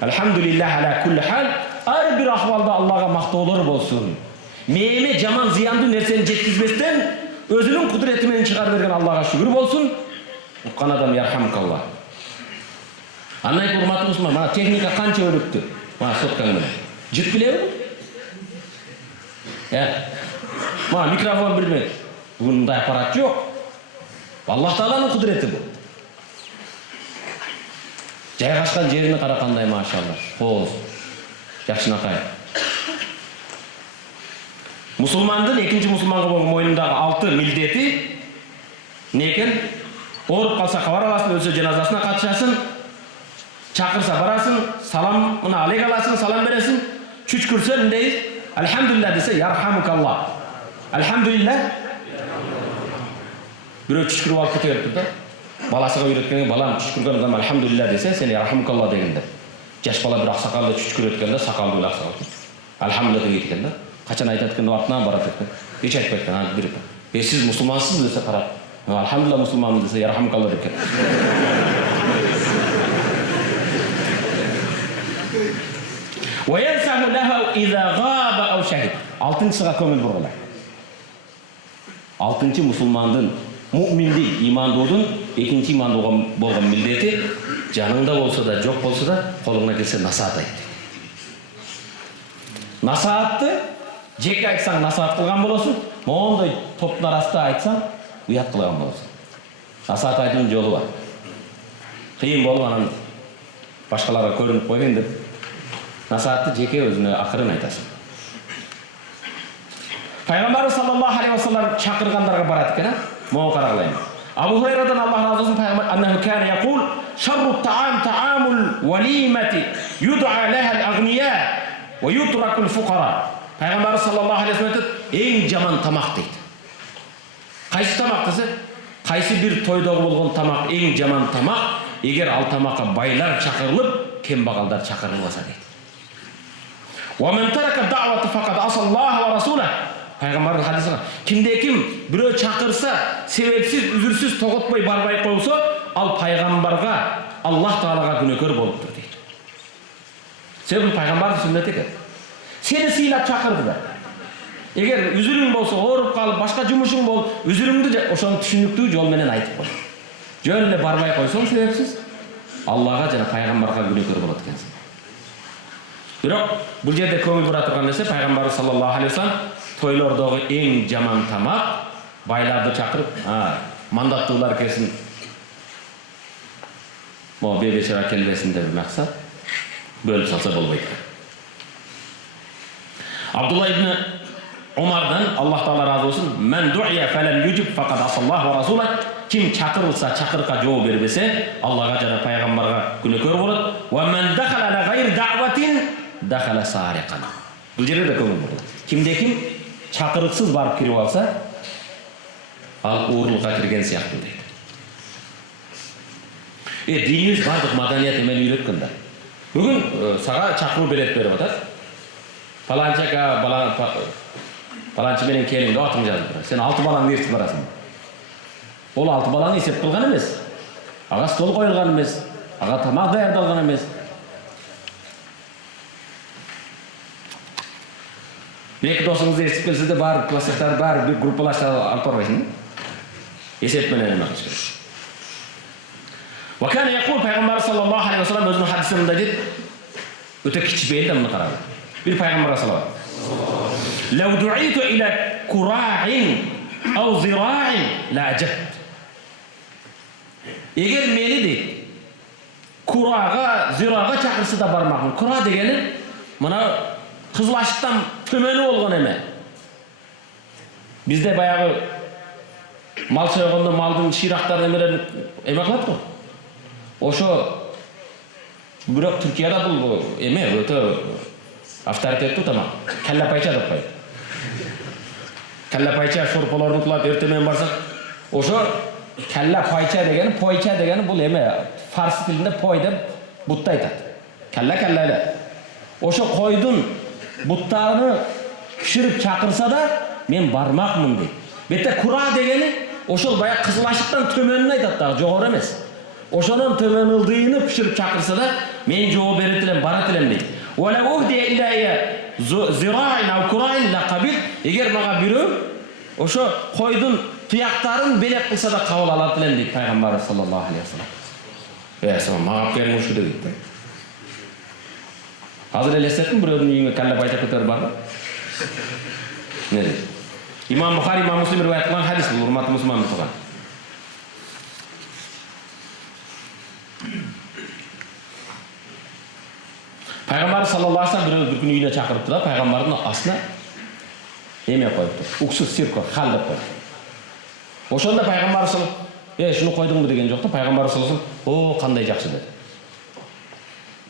Алхамдулилла ала кулли хал. Ар бир ахвалда Аллага мактоолор болсун. Мээме жаман зыяндуу нерсени жеткизбестен өзүнүн кудурети менен чыгарып берген Аллага шүгүр болсун. Уккан адам ярхамукаллах. Андан урматтуу мусулман, мына техника канча өлүптү? Мына соткаң менен. Жыт билеби? Мына микрофон билбейт. Бүгүн мындай аппарат жок. Аллах Тааланын кудурети бул. Жайгашкан жерине карагандай машалла. Кооз. Жакшынакай. Мусулмандын экинчи мусулманга болгон моюнундагы 6 милдети не экен? Ооруп калса кабар аласың, өлсө жаназасына катышасың. Чакырса барасың, салам мына алек аласың, салам бересиң. Чүчкүрсөң дейсиң, алхамдулилла десе ярхамукаллах. Алхамдулилла. Бирөө чүчкүрүп алып кете берип турду. Баласыга үйрөткөнгө балам чүчкүргөн адам алхамдулилла десе, сени ярхамукаллах дегенде. Жаш бала бир аксакалды чүчкүрөт эткенде сакалдуу аксакал. Алхамдулилла дейт экен да. Качан айтат экен, артынан барат экен. Эч айтпайт экен, аны бирип. Сиз мусулмансызбы десе карап. Алхамдулилла мусулманмын десе ярхамукаллах деп экен. وينسه له إذا غاب أو شهد. Алтынчыга көңүл бургула. Алтынчы мусулмандын, муъминдин, имандуудун экинчи имандууга болгон милдети жаныңда болсо да, жок болсо да, колуңна келсе насаат айт. Насаатты жеке айтсаң насаат кылган болосуң, мондой топтун арасында айтсаң уят кылган болосуң. Насаат айтуунун жолу бар. Кыйын болуп анан башкаларга көрүнүп койгон деп насаатты жеке өзүнө акырын айтасың. Пайгамбар саллаллаху алейхи ва саллям чакыргандарга барат экен, могу карагылайын. Абу Хурайрадан Аллах разы болсун, пайгамбар аннаху кана якул шарру таам таамул валимати юд'a лаха al-aghniya ва ютраку al-fuqara. Пайгамбар саллаллаху алейхи ва саллям эң жаман тамак дейт. Кайсы тамак десе, кайсы бир тойдогу болгон тамак эң жаман тамак, эгер ал тамакка байлар чакырылып, кембагалдар чакырылбаса дейт. ومن ترك الدعوة فقد عصى الله ورسوله. Пайгамбардын хадисине кимде-ким бирөө чакырса, себепсиз, үзүрсүз тоготпой барбай койсо, ал пайгамбарга, Аллах Таалага күнөөкөр болуптур дейт. Себеби пайгамбардын сүннети экен. Сени сыйлап чакырды да. Эгер үзүрүң болсо, ооруп калып, башка жумушуң болуп, үзүрүңдү ошону түшүнүктүү жол менен айтып кой. Жөн эле барбай койсоң себепсиз, Аллага жана пайгамбарга күнөөкөр болот экенсиң. Бирок бул жерде көңүл бура турган нерсе пайгамбар саллаллаху алейхи ва саллям тойлордогу эң жаман тамак байларды чакырып, мандаттуулар келсин. Могу бебечара келбесин деп максат бөлүп салса болбойт. Абдулла ибн Умардан Аллах Таала разы болсун, "Мен ду'я фалам южиб фақад асаллаху ва расулах." Ким чакырылса, чакырыкка жооп бербесе, Аллага жана пайгамбарга күнөөкөр болот. "Ва мен дахала ала غير دعوة دخل سارقا. Бұл жерде де көңіл болды. Кімде-кім шақырықсыз барып кіріп алса, ал уырлыққа кірген сияқты дейді. Диніміз бардық маданият емел үйреткенді. Бүгін саға чақыру берет беріп атады. Паланчы менен келіңді атың жазып тұр. Сен 6 баланы ертіп барасың. Ол 6 баланы есеп қылған емес. Аға стол қойылған емес. Аға тамақ даярдалған емес. Екі досыңызды ертіп келсе де бар кластастар бар бір группалашты алып барбайсың. Есеп менен емес керек. وكان يقول پیغمبر صلى الله عليه وسلم özünün hadisinde dedi. Öte kişiye de bunu karadı. Bir peygamber sallallahu لو دعيت إلى كراع أو ذراع لا أجبت. Eğer meni de kurağa, zirağa çakırsa da barmağım. Kura degeni bana Kızılaşıktan tömeni olgan eme. Bizde bayağı mal soyğanda malдың şiraqtарын emelerini eme kılat mı? Oşo bırak Türkiye'de bu eme öte avtoritetli tamam. Kelle payça da pay. Kelle payça şorpalarını kılat ertemen barsak. Oşo kelle payça degeni bu eme Fars dilinde poy deb butta aytadi. Kelle. Oşo koydun buttağını kişirip çakırsa da men barmaqmın deydi. Bette kura degeni oşol bayağı Kızılaşıktan tömenini aytadi da жоғары емес. Oşonun tömen ıldığını pişirip çakırsa da men жооп беретилем баратилем deydi. Wala uhdiya ilayya zira'in aw kura'in la qabil. Eger maga birөө oşo koydun tuyaqtарын belek kılsa da kabul alatılem deydi Peygamber sallallahu aleyhi ve sellem. Sen maga bermiş şu deydi. Hazır elestettin bireunun үйüne kelle payta көтеріп бар. Ne dedi? İmam Bukhari, İmam Müslim rivayet kılan hadis bu, hurmatlı Müslüman tutan. Peygamber sallallahu aleyhi ve sellem bir gün үйüne çakırıptı da Peygamberin asına eme koyuptu. Uksuz sirko, hal dep koydu. Oşonda Peygamber sallallahu aleyhi şunu koydun mu degen joktu. Peygamber sallallahu aleyhi ve sellem o kanday jakşı dedi.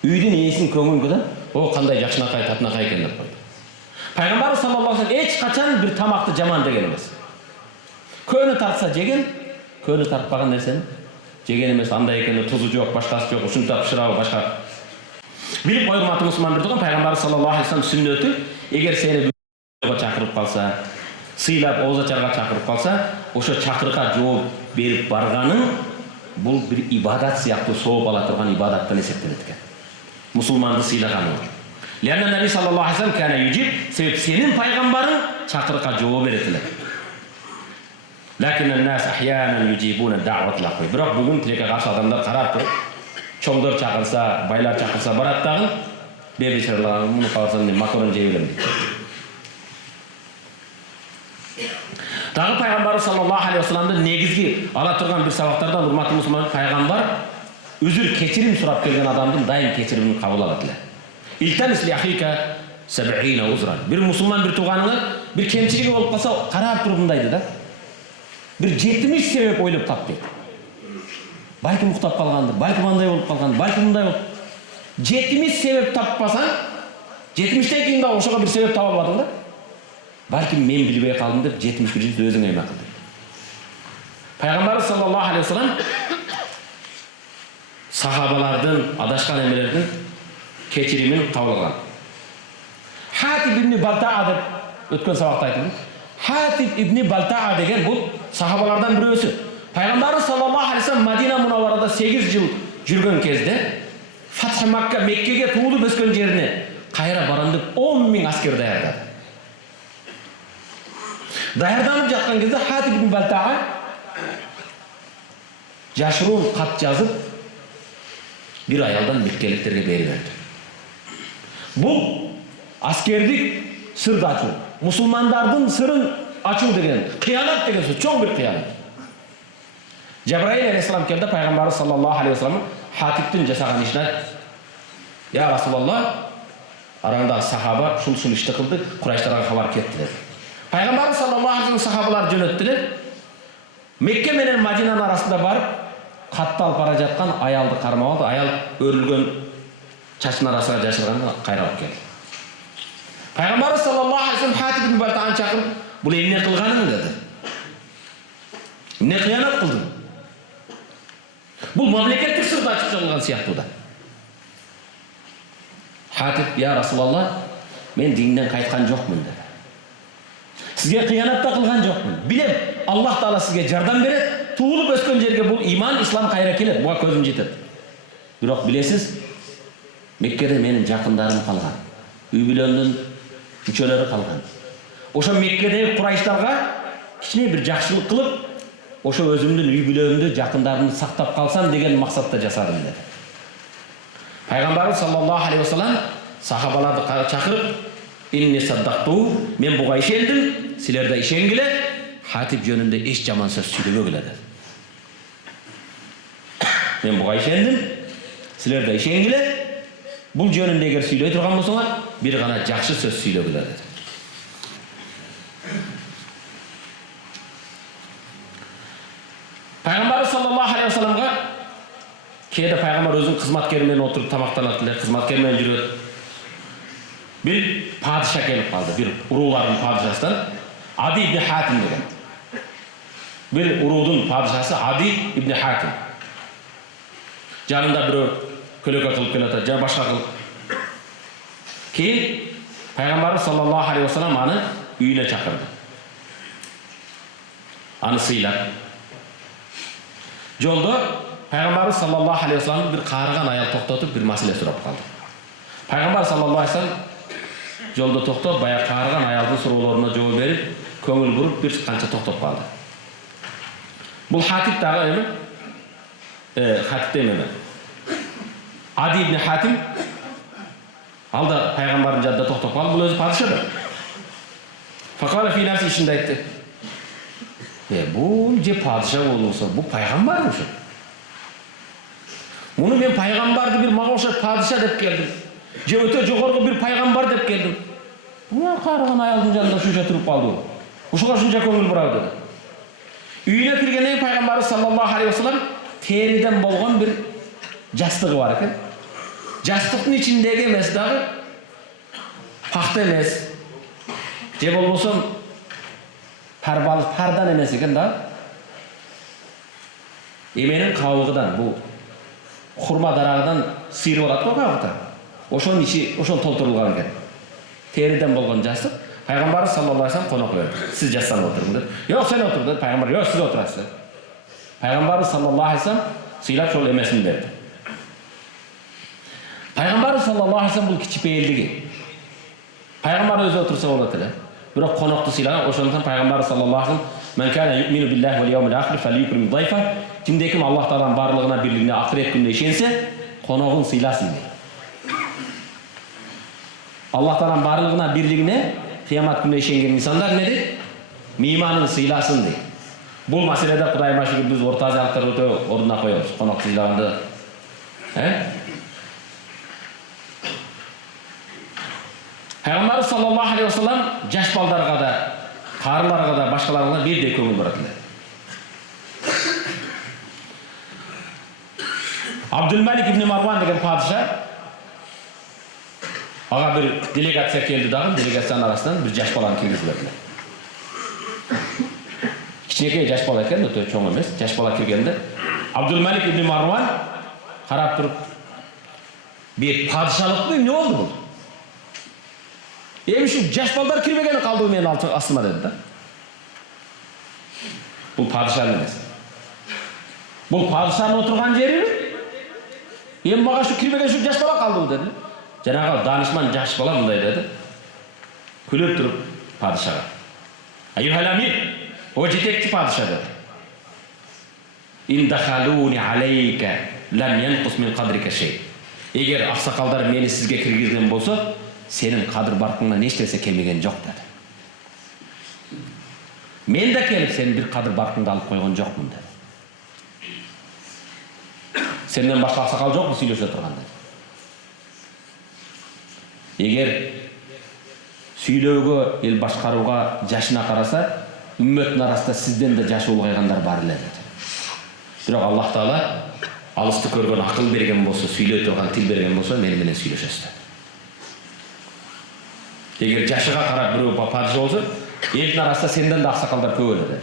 Үйдün иесин көңүлгө да, о кандай жакшынакай татынакай экен деп койду. Пайгамбар саллаллаху алейхи ва саллям эч качан бир тамакты жаман деген эмес. Көнү тартса жеген, көнү тартпаган нерсени жеген эмес, андай экен, тузу жок, башкасы жок, ушунтип пышырабы башка. Билип коюң аты мусулман бир турган Пайгамбар саллаллаху алейхи ва саллям сүннөтү, эгер сени бүкөгө чакырып калса, сыйлап ооз ачарга чакырып калса, ошо чакырыкка жооп берип барганың бул бир ибадат сыяктуу сооп ала турган ибадаттан эсептелет экен. Musulmandı sıylaganı. Lenne Nebi sallallahu aleyhi ve sellem kâne yücib, sebep senin paygambarın çakırıka cevap verettiler. Lakinnen nas ahyanan yücibune da'vat laqvi. Biroq bugün tileke karşı adamlar qarap turib, çoğdor çakırsa, baylar çakırsa barattağın, bebeşerlarını bunu kalırsan ne makaron jeyirim deydi. Dağı Peygamber sallallahu aleyhi ve sellem'de negizgi ala turgan bir sabaqtardan hurmatlı Müslüman paygambar özür keçirim surap kelgen adamdın daim keçirimini kabul aladilar. İltemis li ahika 70 uzran. Bir musulman bir tuğanına bir kemçiligi olup kalsa qarap turgundaydı da. Bir 70 sebep oylap taptı. Balki muhtap kalgandır, balki manday olup kalgandır, balki munday olup. 70 sebep tappasan, 70'ten keyin daha oşağa bir sebep tapamadın da. Balki men bilbey kaldım dep 71'inci özüne emek kıldı. Peygamber sallallahu aleyhi ve sellem sahabalardan, adaşkan emelerden keçirimin kavlagan. Hatib ibn Balta'a dep ötken sabakta aytıldı. Hatib ibn Balta'a degen bu sahabalardan birisi. Peygamber sallallahu aleyhi ve sellem Madina Munawwarada 8 yıl жүрген кезде Fath Makka Mekke'ge tuğulu bösken yerine kayra barandık 10.000 asker dayardadı. Dayardanıp жатқан кезде Hatib ibn Balta'a jaşırun kat yazıp bir ayaldan Mekkeliklerge beri verdi. Bu askerlik sırdı açu. Musulmandardın sırın açu degen, kıyamet degen söz, çok bir kıyamet. Cebrail aleyhisselam keldi Peygamber sallallahu aleyhi ve sellem Hatib'tin jasagan işine ya Resulallah aranda sahaba şunu işte kıldı, Kurayşlarga haber kettiler. Peygamber sallallahu aleyhi ve sellem sahabalar jönöttüler. Mekke menen Madinanın arasında barıp kattal para jatkan ayaldı karmap aldı. Ayal örülgön чачын арасына жашырганда кайралып келди. Пайгамбар саллаллаху алейхи вассалам Хатиб ибн Балтаны чакырып, "Бул эмне кылганың?" dedi. "Эмне кыянат кылдың? Бул мамлекеттик сырды ачып чыгылган сыяктуу да." Хатиб: "Я Расулаллах, мен динден кайткан жокмун" dedi. "Сизге кыянат да кылган жокмун. Билем, Аллах Таала сизге жардам берет. Туулуп өскөн жерге бул иман, ислам кайра келет. Буга көзүм жетет. Бирок билесиз, Меккеде менин жакындарым калган. Үй бүлөмдүн мүчөлөрү калган. Ошо Меккедеги Курайштарга кичине бир жакшылык кылып, ошо өзүмдүн үй бүлөмдү, жакындарымды сактап калсам деген максатта жасадым" dedi. Пайгамбарыбыз саллаллаху алейхи вассалам сахабаларды чакырып, "Инни саддакту, мен буга ишендим, силер да ишенгиле, Хатиб жөнүндө эч жаман сөз сүйлөбөгүлө" dedi. "Мен буга ишендим, силер да ишенгиле, бул жөнүндө эгер сүйлөй турган болсоңор, бир гана жакшы сөз сүйлөгүлө" dedi. Пайгамбар саллаллаху алейхи вассаламга кээде пайгамбар өзүнүн кызматкери менен отуруп тамактанат эле, кызматкери менен жүрөт. Bir padişah gelip kaldı, bir uruların padişahından Adi ibn Hatim деген. Bir urudun padişahı Adi ibn Hatim. Janında bir kölek atılıp keledi, jana başka kılıp. Keyin Peygamber sallallahu aleyhi ve sellem anı üyüne çakırdı. Anı sıylap. Jolda Peygamber sallallahu aleyhi ve sellem bir qarıgan ayal toxtatıp bir masale sorap kaldı. Peygamber sallallahu aleyhi ve sellem жолдо токтоп, бая каарыган аялдын суроолоруна жооп берип, көңүл буруп бир канча токтоп калды. Бул Хатиб дагы эми, Хатиб эме. Ади ибн Хатим алда пайгамбардын жадында токтоп калды, бул өзү падыша да. Факала фи нафси ичинде айтты. Бул же падыша болсо, бул пайгамбар ошо. Муну мен пайгамбарды бир мага окшоп падыша деп келдим. Je öte jogorgu bir paygambar dep keldim. Buna qarıgan ayaldın janında şunca turup kaldı. Uşuğa şunca köngül burabı dedi. Üyüne kirgenden Peygamber sallallahu aleyhi ve sellem teriden bolgan bir jastığı var eken. Jastıktın içindeki emes dağı pakta emes. Je bolbosam pardan emes eken dağı. Emenin kavıgıdan, bu hurma darağıdan sıyırıp alat mı kavıgıdan? Ошонун ичи, ошон толтурулган экен. Териден болгон жастык. Пайгамбар саллаллаху алейхи вассалам конок берди. Сиз жастан отуруң деп. Жок, сен отур деп. Пайгамбар, жок, сиз отурасыз. Пайгамбар саллаллаху алейхи вассалам сыйлап шол эмесин берди. Пайгамбар саллаллаху алейхи вассалам бул кичипейилдиги. Пайгамбар өзү отурса болот эле. Бирок конокту сыйлаган, ошондон Пайгамбар саллаллаху алейхи вассалам "Мен кана ю'мину биллахи вал yawmil akhir falyukrim dayfa." Кимде ким Аллах Тааланын барлыгына, бирлигине, акырет күнүнө ишенсе, коногун сыйласын дейт. Allah Teala'nın varlığına, birliğine, kıyamet gününe işengen insanlar nedir? Mimanın sıylasın deyip. Bu meselede Kudayıma şükür biz Orta Aziyalıkları öte oruna koyuyoruz. Konak sıylağında. Peygamber sallallahu aleyhi ve sellem jaş baldarga da, karılarga da, başkalarına bir de köngül bıraktılar. Abdülmelik ibn Marwan degen padişah ağa bir delegatsiya keldi dagı, delegatsiyanın arasından bir jaş balаны kirgizdiler. Kichkinekey jaş bala ekan, o'ta cho'ng emas. Jaş bala kirganda Abdülmelik ibn Marwan qarab turib, "Bir padişahlıkmı, ne oldu bu? Emi şu jaş balalar kirmegeni qaldı menin astıma" dedi da. Bu padişah emas. Bu padişahın oturgan jeri mi? Emi maga şu kirmegen şu jaş bala qaldı dedi. Janağı danışman jaş bala bunday dedi. Külüp turup padişaha. "Ayyuhal amir, o jetekçi padişah dedi. İn dakhaluni aleyke lam yanqus min qadrika şey. Eğer aksakallar meni sizge kirgizgen bolsa, senin kadır barkыңdan eşterse kemegen jok dedi. Men de kelip senin bir kadır barkыңды alıp koygan jokmун dedi. Senden başka aksakal jokmu süйлөшө турган dedi. Eğer süйлөөгө, el başkaruga, jaşına karasa, ümmetin arasında sizden de jaşı ulgayganlar bar ele dedi. Bирок Allah Taala алысты көрген акыл берген болсо, сүйлөй турган тил берген болсо, мени менен сүйлөшөсүз. Эгер жашыга карап бирөө падыша болсо, элдин арасында сенден да аксакалдар көп өлөдү.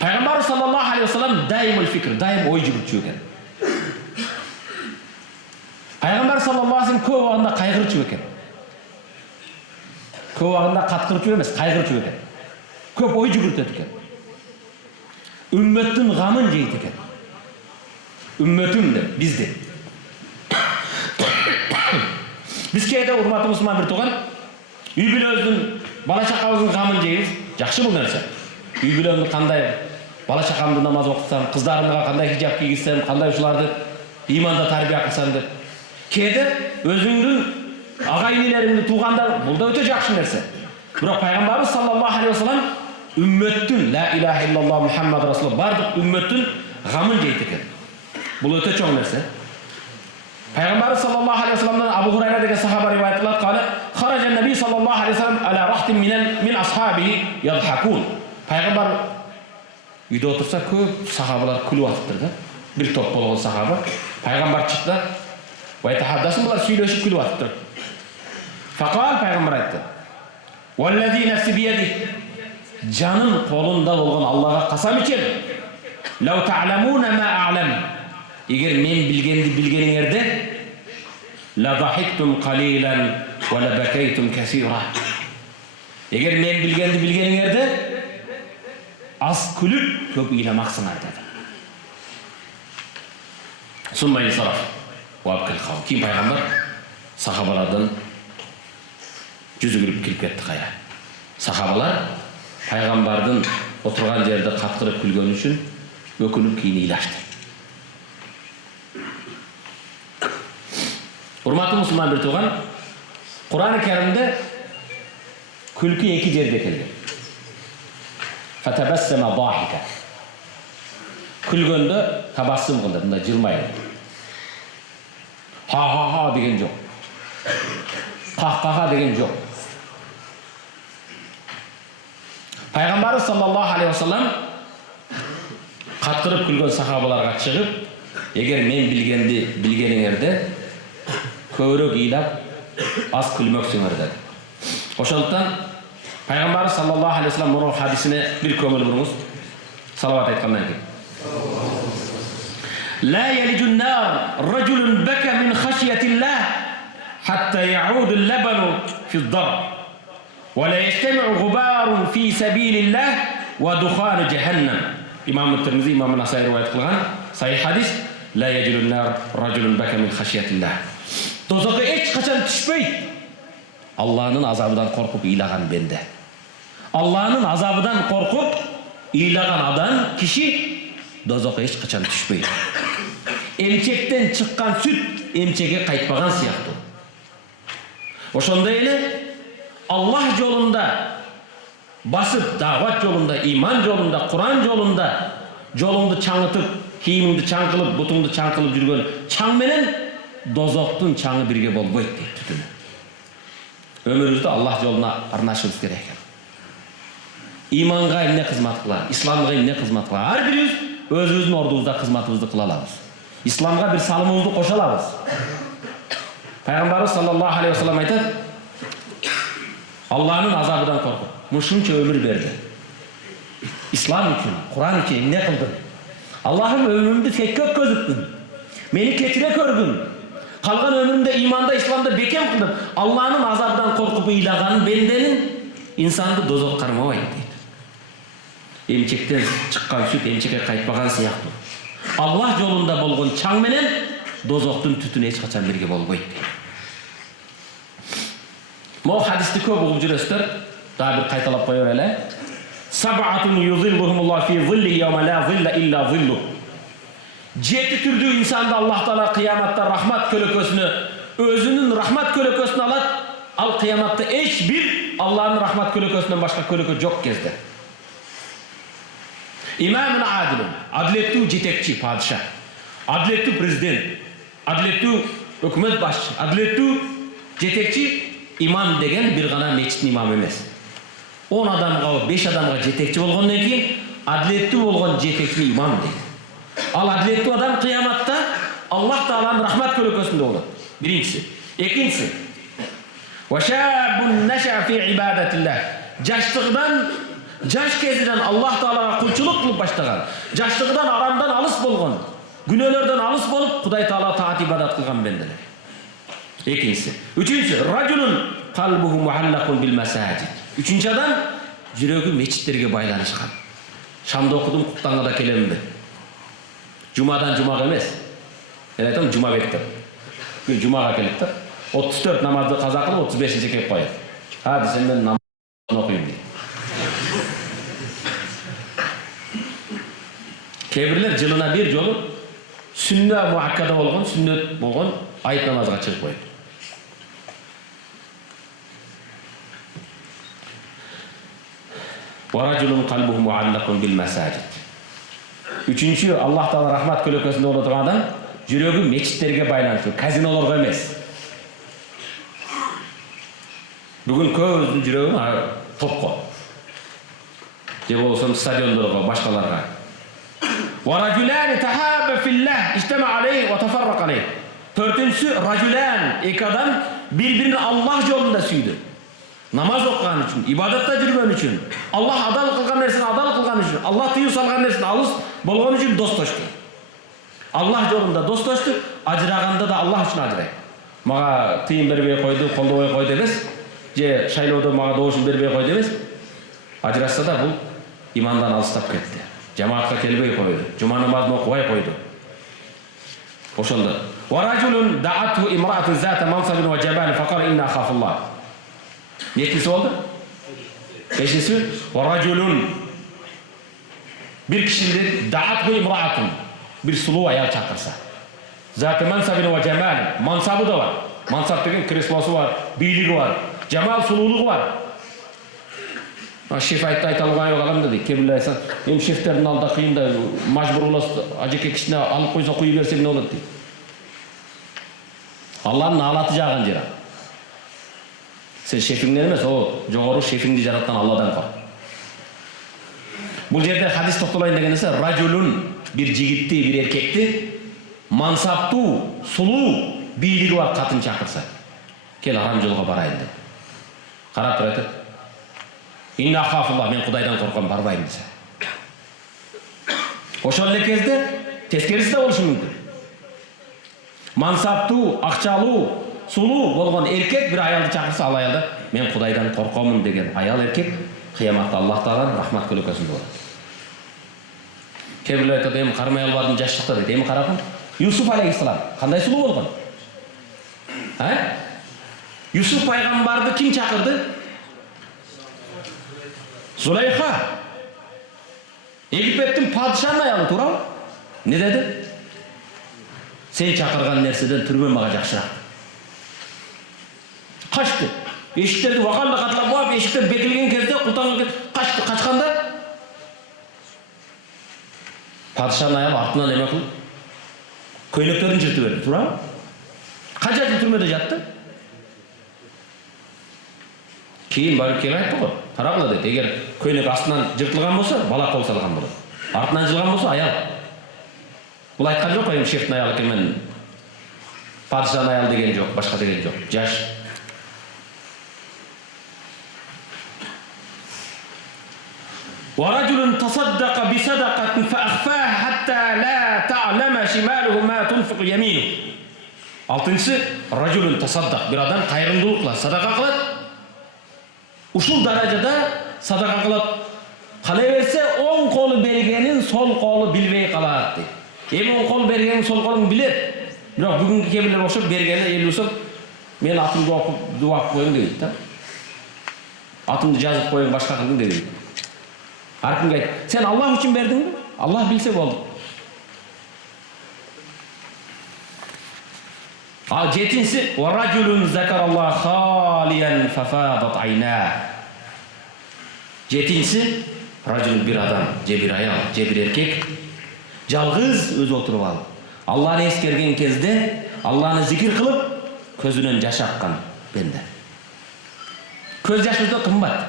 Пайгамбар саллаллаху алейхи вассалам дайымул фикр, дайым ой жүгүртчү экен. Пайгамбар саллаллаху алейхи вассалам көп убагында кайгырчу экен. Көп убагында каткырчу эмес, кайгырчу экен. Көп ой жүгүртөт экен. Үммөттүн гамын жейт экен. Үммөтүм деп, бизди. Биз кээде урматтуу мусулман бир тууган, үй бүлөбүздүн, бала чакабыздын гамын жейбиз. Жакшы бул нерсе. Үй бүлөмдү кандай, бала чакамды намаз окутсам, кыздарымга кандай хижап кийгизсем, кандай ушуларды иманда тарбия кылсам деп. Кээде өзүңдүн агай-инелериңди, туугандар, бул да өтө жакшы нерсе. Бирок пайгамбарыбыз саллаллаху алейхи вассалам үммөттүн, ла илаха иллаллах Мухаммад расулуллах, бардык үммөттүн гамын жейт экен. Бул өтө чоң нерсе. Пайгамбар саллаллаху алейхи вассаламдан Абу Хурайра деген сахаба риваят кылат, кала: "Хаража наби саллаллаху алейхи вассалам ала рахтин мин асхабихи ядхакун." Пайгамбар үйдө отурса, көп сахабалар күлүп атыптыр да. Бир топ болгон сахаба. Пайгамбар чыкты. Вайтахаддасын, булар сүйлөшүп күлүп атыптыр. Факал, пайгамбар айтты: "Валлази нафси бияди." Жаным колунда болгон Аллага касам ичем. "Лау та'ламуна ма а'лам." Эгер мен билгенди билгениңерде, "Ла дахиктум қалилан ва ла бакайтум касира." Эгер мен билгенди билгениңерде, аз күлүп, көп ыйламаксыңар dedi. Сумма инсараф ва абкал кавм. Кийин пайгамбар сахабалардан жүзүгүрүп кирип кетти кайра. Сахабалар пайгамбардын отурган жерде каткырып күлгөнү үчүн өкүнүп кийин ыйлашты. Урматтуу мусулман бир тууган, Кур'ан-ы Каримде күлкү эки жерде келген. Фатабассама дахика. Күлгөндө табассум кылды, мындай жылмайды. Ха деген жок. Кахкаха деген жок. Пайгамбар саллаллаху алейхи вассалам каткырып күлгөн сахабаларга чыгып, эгер мен билгенди билгениңерде көбүрөөк ыйлап, аз күлмөксүңөр dedi. Ошондуктан Пайгамбар саллаллаху алейхи вассалам мурун хадисине бир көңүл буруңуз. Салават айткандан кийин. لا يلج النار رجل بكى من خشية الله حتى يعود اللبن في الضرب ولا يجتمع غبار في سبيل الله ودخان جهنم. إمام الترمذي إمام النسائي رواية قلغان صحيح حديث لا يجل النار رجل بكى من خشية الله. Tozakka hiç kaçan düşmeydi. Allah'ın azabından korkup ilagan bende. Allah'ın azabından korkup ilagan adam kişi dozakka hiç kaçan düşmeydi. Emçekten çıkan süt emçeke kayıtmagan siyahtı. Oşonda ele Allah yolunda basıp davat yolunda, iman yolunda, Kur'an yolunda yolundu çаңıtıp, kiyimingdi çaң kılıp, butungdu çaң kılıp жүргөн çaң menen dozoktun çaڭı birge bolboyt deyip tütünü. Ömürüzde Allah yoluna arnaşımız gerek. İmanға emne kızmat kılar, İslamға emne kızmat kılar. Her birimiz özümüzün ordumuzda kızmatımızды kıla alabız. İslamға bir salımımızды koşa alabız. Peygamberimiz sallallahu aleyhi ve sellem aytadi, Allah'ın azabından korkup, muşunça ömür verdi. İslam için, Kur'an için ne kıldın? Allah'ım ömrümde tekkök gözüktün. Beni ketire körgün. Kalgan ömrümde imanda, İslam'da bekem kıldım. Allah'ın azabından korkup iylagан bendenin insandı dozok karmabay deydi. Emçekten çıkan süt emçeke kayıtmagan siyahtı. Allah yolunda bolgon çaң menen dozoktun tütüne hiç kaçan birge bolboyt deydi. Mo hadisти көп угуп жүрөсүздөр. Daha bir kaytalap koyuyor ele. Sab'atun yuzilluhumullah fi zilli yevme la zilla illa zilluh. 7 türlü insanda Allah Teala kıyamatta rahmat kölökösünü, özünün rahmat kölökösünü alat. Al kıyamatta eş bir Allah'ın rahmat kölökösünden başka kölökö yok gezde. İmamın adilun, adiletli jetekçi padişah, adiletli prezident, adiletli hükümet başçı, adiletli jetekçi imam degen bir gana meçitin imam emez. 10 adamga, 5 adamga jetekçi bolgondan keyin адилеттүү болгон жетекчи имам дейт. Ал адилеттүү адам кыяматта Аллах Тааланын рахмат көлөкөсүндө болот. Биринчиси. Экинчиси. Вашабун наша фи ибадатиллах. Жаш кезинен Аллах Таалага кулчулук кылып баштаган, жаштыгынан арамдан алыс болгон, күнөөлөрдөн алыс болуп, Кудай Таала таат ибадат кылган бенделер. Экинчиси. Үчүнчүсү, ражулун қалбуху муаллакун бил масажид. Үчүнчү адам жүрөгү мечиттерге байланышкан. Шамды окудум, куптанга да келемби? Жумадан жумага эмес. Мен айтам, жума бектер. Жумага келип да 34 намазды каза кылып 35-чи келип коет. Десем мен намаз окуйм дейт. Кебирлер жылына бир жолу сүннө муаккада болгон, сүннөт болгон айт намазга чыгып коет. Варажулун қалбуху муаллакун бил масажид. Үчүнчү, Аллах Таала рахмат көлөкөсүндө боло турган адам жүрөгү мечиттерге байланыштуу, казинолорго эмес. Бүгүн көбүнүн жүрөгү топко. Же болсо стадиондорго, башкаларга. Варажулан тахаба филлах, иштама алейхи ва тафаррака алейхи. Төртүнчүсү, ражулан, эки адам бири-бирин Аллах жолунда сүйдү. Намаз окуган үчүн, ибадатта жүргөн үчүн, Аллах адал кылган нерсени адал кылган үчүн, Аллах тыюу салган нерсени алыс болгон үчүн достошту. Аллах жолунда достошту, ажыраганда да Аллах үчүн ажырайт. Мага тыйым бербей койду, колдобой койду эмес, же шайлоодо мага добушун бербей койду эмес. Ажырашса да бул имандан алыстап кетти. Жамаатка келбей койду, жума намазын окубай койду. Ошондо. Варажулун даату имраату зата мансабин ва жабал факара инна хафуллах. Нечинчи болду? Бешинчи, варажулун. Bir kişinin da'athu imra'atun. Bir sulu ayal çakırsa. Zat-ı mansabine ve cemal. Mansabı da var. Mansap деген kreslosu var, biyligi var. Cemal sululuğu var. Şef ayta algan yok adam dedi. Kebirler aytsa, "Em şefтердин алдында кыйын да, мажбур болосуз, ажеке кичине алып койсо куй берсе эмне болот?" дейт. Алланын алаты жаган жери. Sen şefinden emес, o жогору şefingdi жараткан Алладан кор. Бул жерде хадис токтолойн деген нерсе, ражулун, bir жигитти, bir эркекти мансаптуу, сулуу, бийлиги бар катын чакырса, кел арам жолго барайын деп. Карап туруп айтат. Инна хафуллах, мен Кудайдан корком, барбайм десе. Ошол эле кезде тескериси да болушу мүмкүн. Мансаптуу, акчалуу, сулуу болгон эркек bir аялды чакырса, ал аялда мен Кудайдан коркомун деген аял эркек кыяматта Аллах Тааланын рахмат көлөкөсүндө болот. Кебирлер айтат, эми кармай албадым жаштыкта дейт. Эми карагын. Юсуф алейхиссалам кандай сулуу болгон? Юсуф пайгамбарды ким чакырды? Зулейха. Египеттин падышанын аялы, туурабы? Не деди? Сен чакырган нерседен түрмө мага жакшыраак. Качты. Эшиктерди вакалла катлап коюп, эшиктер бекилген кезде култанга качты. Качканда падышанын аялы артынан эме кылып көйлөктөрүн жыртып берди, туурабы? Канча жыл түрмөдө жатты? Кийин барып келип айтты го. Карагыла дейт, эгер көйлөк астынан жыртылган болсо, бала кол салган болот. Артынан жылган болсо, аял. Бул айткан жок, эми шефтин аялы экен, мен падышанын аялы деген жок, башка деген жок. Жаш. ورجل تصدق بصدقة فأخفاها حتى لا تعلم شماله ما تنفق يمينه. Алтынчысы, рajulun tasaddaq, bir адам кайрымдуулук кылат, садака кылат. Ушул даражада садака кылат. Калай берсе, оң колу бергенин сол колу билбей калат дейт. Эми оң кол бергенин сол колуң билет. Бирок бүгүнкү кебирлер окшоп бергени 50 сом, мен атымды окуп дуа коюң дейт да. Атымды жазып коюң, башка кылдың дейт. Аркымга айт, сен Аллах үчүн бердиңби? Аллах билсе болду. Ал жетинчиси, варажулун закараллах халиян фафадат айна. Жетинчиси, рajul bir адам, же bir аял, же bir эркек жалгыз өзү отуруп алып, Алланы эскерген кезде, Алланы зикир кылып, көзүнөн жаш аккан бенде. Көз жашыбызда кымбат.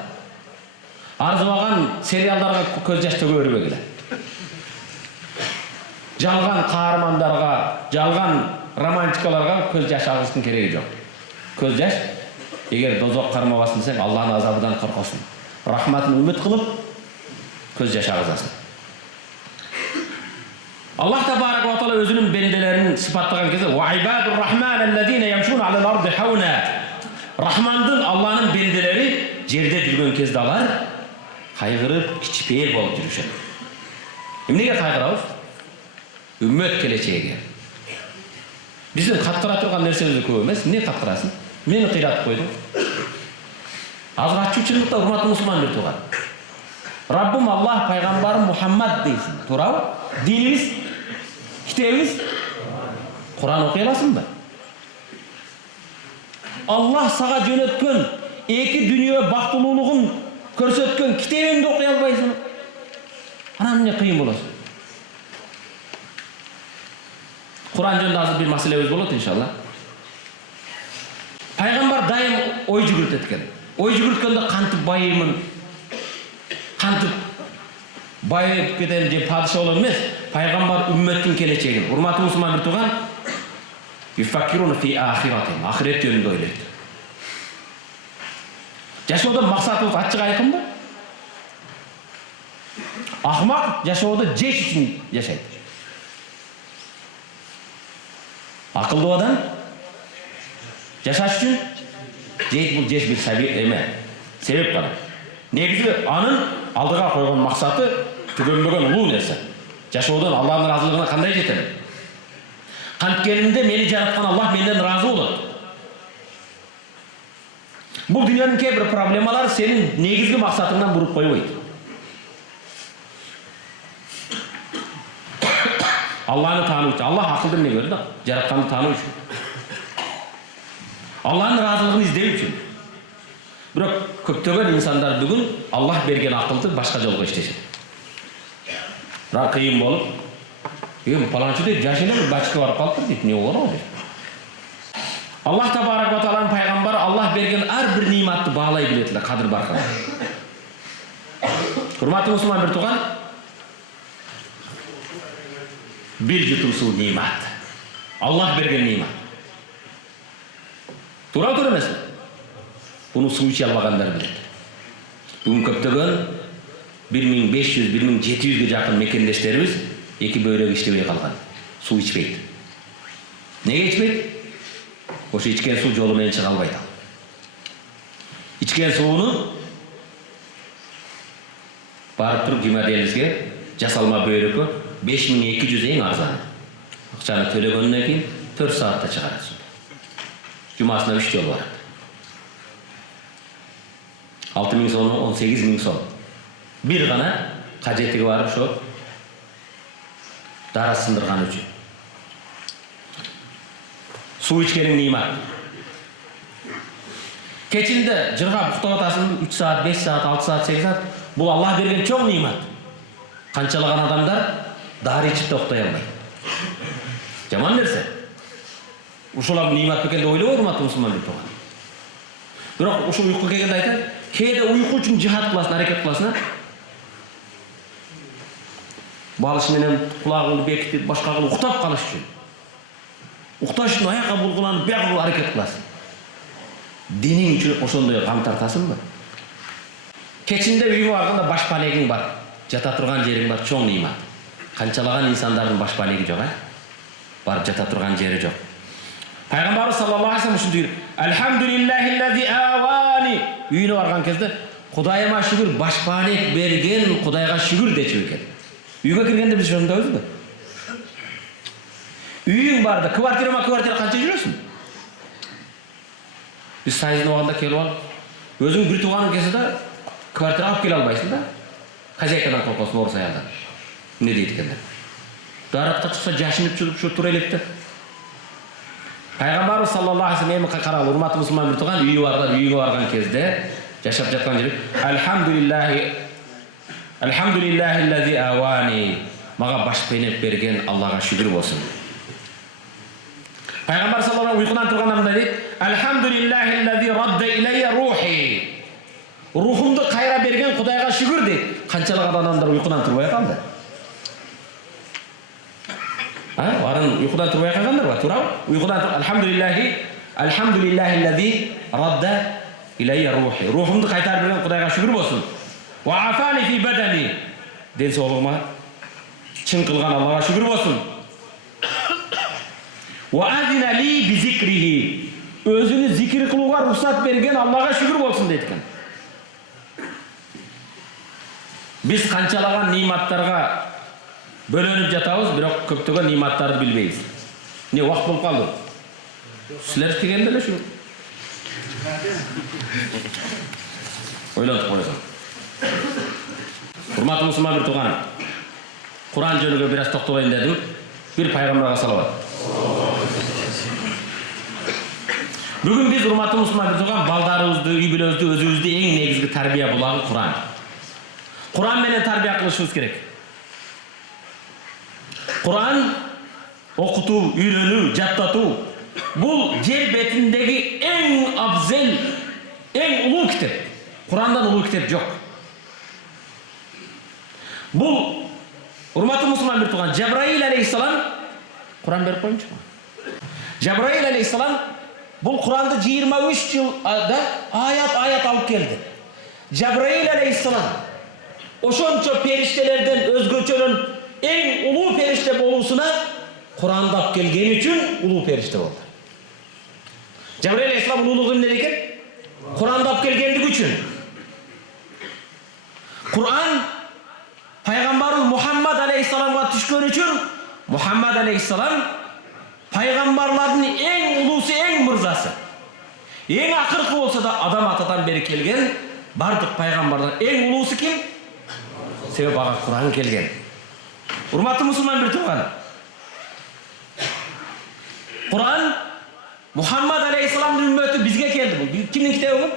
арзыбаган сериалдарга көз жаш төгө бербегиле. Жалган каармандарга, жалган романтикаларга көз жаш агыздын кереги жок. Көз жаш эгер дозок кармабасын десең, Аллахтын азабынан коркосуң. Рахматын үмүт кылып көз жаш агызасың. Аллах табарак ва таала өзүнүн бенделерин сыпаттаган кезде ва ибадур рахман аллазина ямшуна алал арди хауна. Рахмандын, Аллахнын бенделери жерде жүргөн кезде алар кайгырып, кичпейил болуп жүрүшөт. Эмнеге кайгырабыз? Үммөт келечеги. Биздин каткыра турган нерсебиз көп эмес. Эмне каткырасың? Мени кыйратып койду. Азыр ачуучулукта урматтуу мусулман бир туган. Раббым Аллах, пайгамбарым Мухаммад дейсиң. Туурабы? Динибиз, китебиз Куран окуй аласыңбы? Аллах сага жөнөткөн эки дүйнө бактылуулугун көрсөткөн китебиңди окуй албайсың. Анан эмне кыйын болосуң? Куран жөнүндө азыр бир маселебиз болот иншалла. Пайгамбар дайым ой жүгүртөт экен. Ой жүгүрткөндө кантип байымын, кантип байып кетем же падыша болом эмес. Пайгамбар үммөттүн келечегин, урматтуу мусулман бир туган, юфаккируна фи ахиратин, ахирет жөнүндө ойлойт. Жашоодон максатыбыз ачык айкынбы? Акмак жашоодо жеш үчүн жашайт. Акылдуу адам жашаш үчүн жейт, бул жеш бир себеп гана. Негизи анын алдыга койгон максаты түгөнбөгөн улуу нерсе. Жашоодон Аллахтын ыраазылыгына кандай жетем? Канткенинде мени жараткан Аллах менден ыраазы болот. Бул дүйнөнүн кээ бир проблемалары сенин негизги максатыңдан буруп койбойт. Аллахны таануу үчүн. Аллах акылды эмне берди да? Жаратканды таануу үчүн. Аллахтын ыраазылыгын издөө үчүн. Бирок көптөгөн инсандар бүгүн Аллах берген акылды башка жолго иштешет. Бирок кыйын болуп, паланчы дейт, жашынып бачка барып калыптыр дейт, эмне болот дейт. Аллах табарак ва тааланын пайгамбары Аллах берген ар бир ниматты баалай билет эле, кадыр баркан. Урматтуу мусулман бир туган, бир жутум суу нимат. Аллах берген нимат. Туура эмеспи? Буну суу иче албагандар билет. Бүгүн көптөгөн 1500-1700ге жакын мекендештерибиз эки бөйрөк иштебей калган. Суу ичпейт. Неге ичпейт? Ошо ичкен суу жолу менен чыга албайт. Ичкен сууну барып туруп жумаделибизге жасалма бөйрөккө 5200 эң арзаны. Акчаны төлөгөндөн кийин 4 саатта чыгарат. Жумасына 3 жол барат. 6000 сом, 18000 сом. Бир гана кажеттиги барып ошо дара сындырган үчүн. Суу ичкениң нимат. Кечинде жыргап уктап атасың 3 саат, 5 саат, 6 саат, 8 саат. Бул Аллах берген чоң нимат. Канчалаган адамдар дары ичип да уктай албайт. Жаман нерсе. Ушулар нимат бекенде ойлобой урматтуу мусулман бир туган. Бирок ушул уйку келгенде айтат, кээде уйку үчүн жихад кыласың, аракет кыласың. Балыш менен кулагыңды бекитип, башка кылып уктап калыш үчүн. Укташ үчүн аякка булгуланып, бягы аракет кыласың. Диниң үчүн ошондой кам тартасыңбы? Кечинде үйгө барганда баш панегиң бар, жата турган жериң бар, чоң нимат. Канчалаган инсандардын баш панеги жок, барып жата турган жери жок. Пайгамбарыбыз саллаллаху алейхи ва саллям ушинтип, "Алхамдулиллахи авани" үйүнө барган кезде, "Кудайыма шүгүр, баш панек берген Кудайга шүгүр" дечү экен. Үйгө киргенде биз ошондойбузбу? Үйүң барда, квартирама квартира канча жүрөсүң? Биз сайзына баганда келип алып, өзүң бир тууганың келсе да, квартира алып келе албайсың да. Хозяйкадан коркосуң, орус аялдан. Эмне дейт экендер? Даратка чыкса жашынып чыгып ушу тура электе. Пайгамбарыбыз саллаллаху алейхи ва саллям карагыл, урматтуу мусулман бир туган, үйгө барган кезде, жашап жаткан жери, "Алхамдулиллахи аллази авани" мага баш пенеп берген Аллага шүгүр болсун. Пайгамбар саллаллаху алейхи ва саллям уйкудан турганда дейт, "Алхамдулиллахи аллази радда илайя рухи" Ruhumdu kayra bergen Kudayga şükür deydi. Kançalık adamlar uykudan turmaya kaldı. Ha? Varın uykudan turmaya kalganlar var. Turav. Uykudan Elhamdülillahillezî radda ileyye ruhi. Ruhumdu kaytar bergen Kudayga şükür olsun. Ve afani fi bedeni. Densi oğluma çın kılgan Allah'a şükür olsun. Ve azine li bi zikrihi. Özünü zikir kılığa ruhsat bergen Allah'a şükür olsun deydiken. Biz kançalagan nimatlarga bölünüp jatabız, biroq köptögön nimattарды bilbeybiz. Ne wagt bolup kaldı? Sizler istegende эле şu. Ойлонуп koyasın. Hurmatly musulman bir tuğanım. Kur'an jönüge biraz toktolayın dedim. Bir paygambarga salavat. Bugün biz hurmatly musulman bir tuğan baldarыбызды, үй-бүлөбүздү, өзүбүздү эң негизги тарбия булагы Kur'an. Kur'an menen tarbiya kılışımız gerek. Kur'an okutu, üyrönүү, jattatu. Bu yer betindeki en abzel, en ulu kitap. Kur'an'dan ulu kitap yok. Bu hurmatly musulman bir tuğan Cebrail aleyhisselam Kur'an berip koymuş mu? Cebrail aleyhisselam bu Kur'an'da 23 yılda ayet alıp geldi. Cebrail aleyhisselam oşonço periştelerden özgöçönün en ulu perişte bolusuna Kur'an'da alıp gelgeni için ulu perişte oldu. Cebrail aleyhisselam ululuğu ne dedik? Kur'an'da alıp gelgenlik için. Kur'an Peygamberimiz Muhammed aleyhisselam'a düşkön için Muhammed aleyhisselam peygamberlerin en ulusu, en mırzası. En akırkı olsa da adam atadan beri kelgen bardık peygamberler en ulusu kim? Sebep ağa Kur'an kelgen. Hurmatly musulman bir tuğan. Kur'an Muhammed aleyhisselam'ın ümmeti bizge keldi bu. Kimin kitabı bu?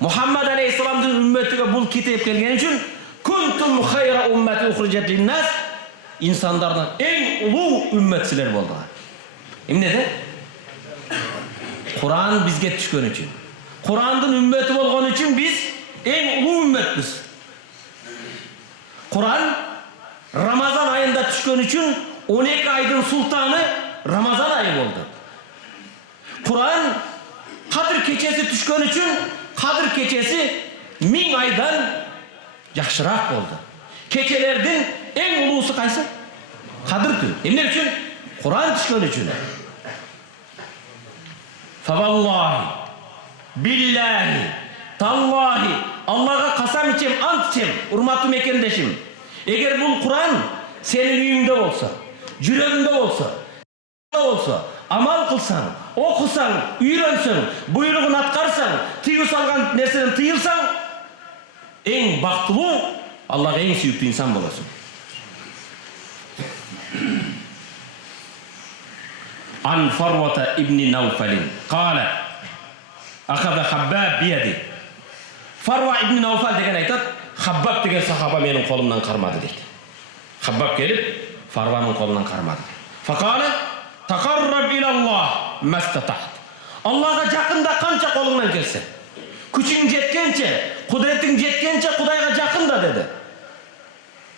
Muhammed aleyhisselam'ın ümmetiga bu kitap kelgen için kuntum hayra ummeti uhricet linnas insanlardan en ulu ümmetsizler boldular. Emne de? Kur'an bizge düşkön için. Kur'an'ın ümmeti bolgan için biz en ulu ümmetmiz. Kur'an Ramazan ayında düşkön için 12 aydın sultanı Ramazan ayı oldu. Kur'an Kadir keçesi düşkön için Kadir keçesi 1000 aydan yaxşırak oldu. Keçelerden en ulusu kaysı? Kadir tün. Emne için? Kur'an düşkön için. Fevallahi, billahi, tallahi, Allah'a kasam içem, ant içem, hurmatlı mekendeşim. Eğer bu Kur'an senin üyünde olsa, yüreğinde olsa, amal kılsan, okusan, üyrensen, buyruğunu atkarsan, tıyı salgan nerseden tıyılsan, en baktılı, Allah'a en süyüktü insan bolasın. An Farvata ibn Nawfal'in kâle akada Habbab biyedi. Farva ibn Nawfal degen aytat, Habbab degen sahaba menin kolumdan karmadı deydi. Habbab gelip Farva'nın kolundan karmadı. Fakale takarrab ilallah mastataht. Allah'a yakında kança kolundan gelse. Küçüğün jetkençe, kudretin jetkençe Kudayga yakında dedi.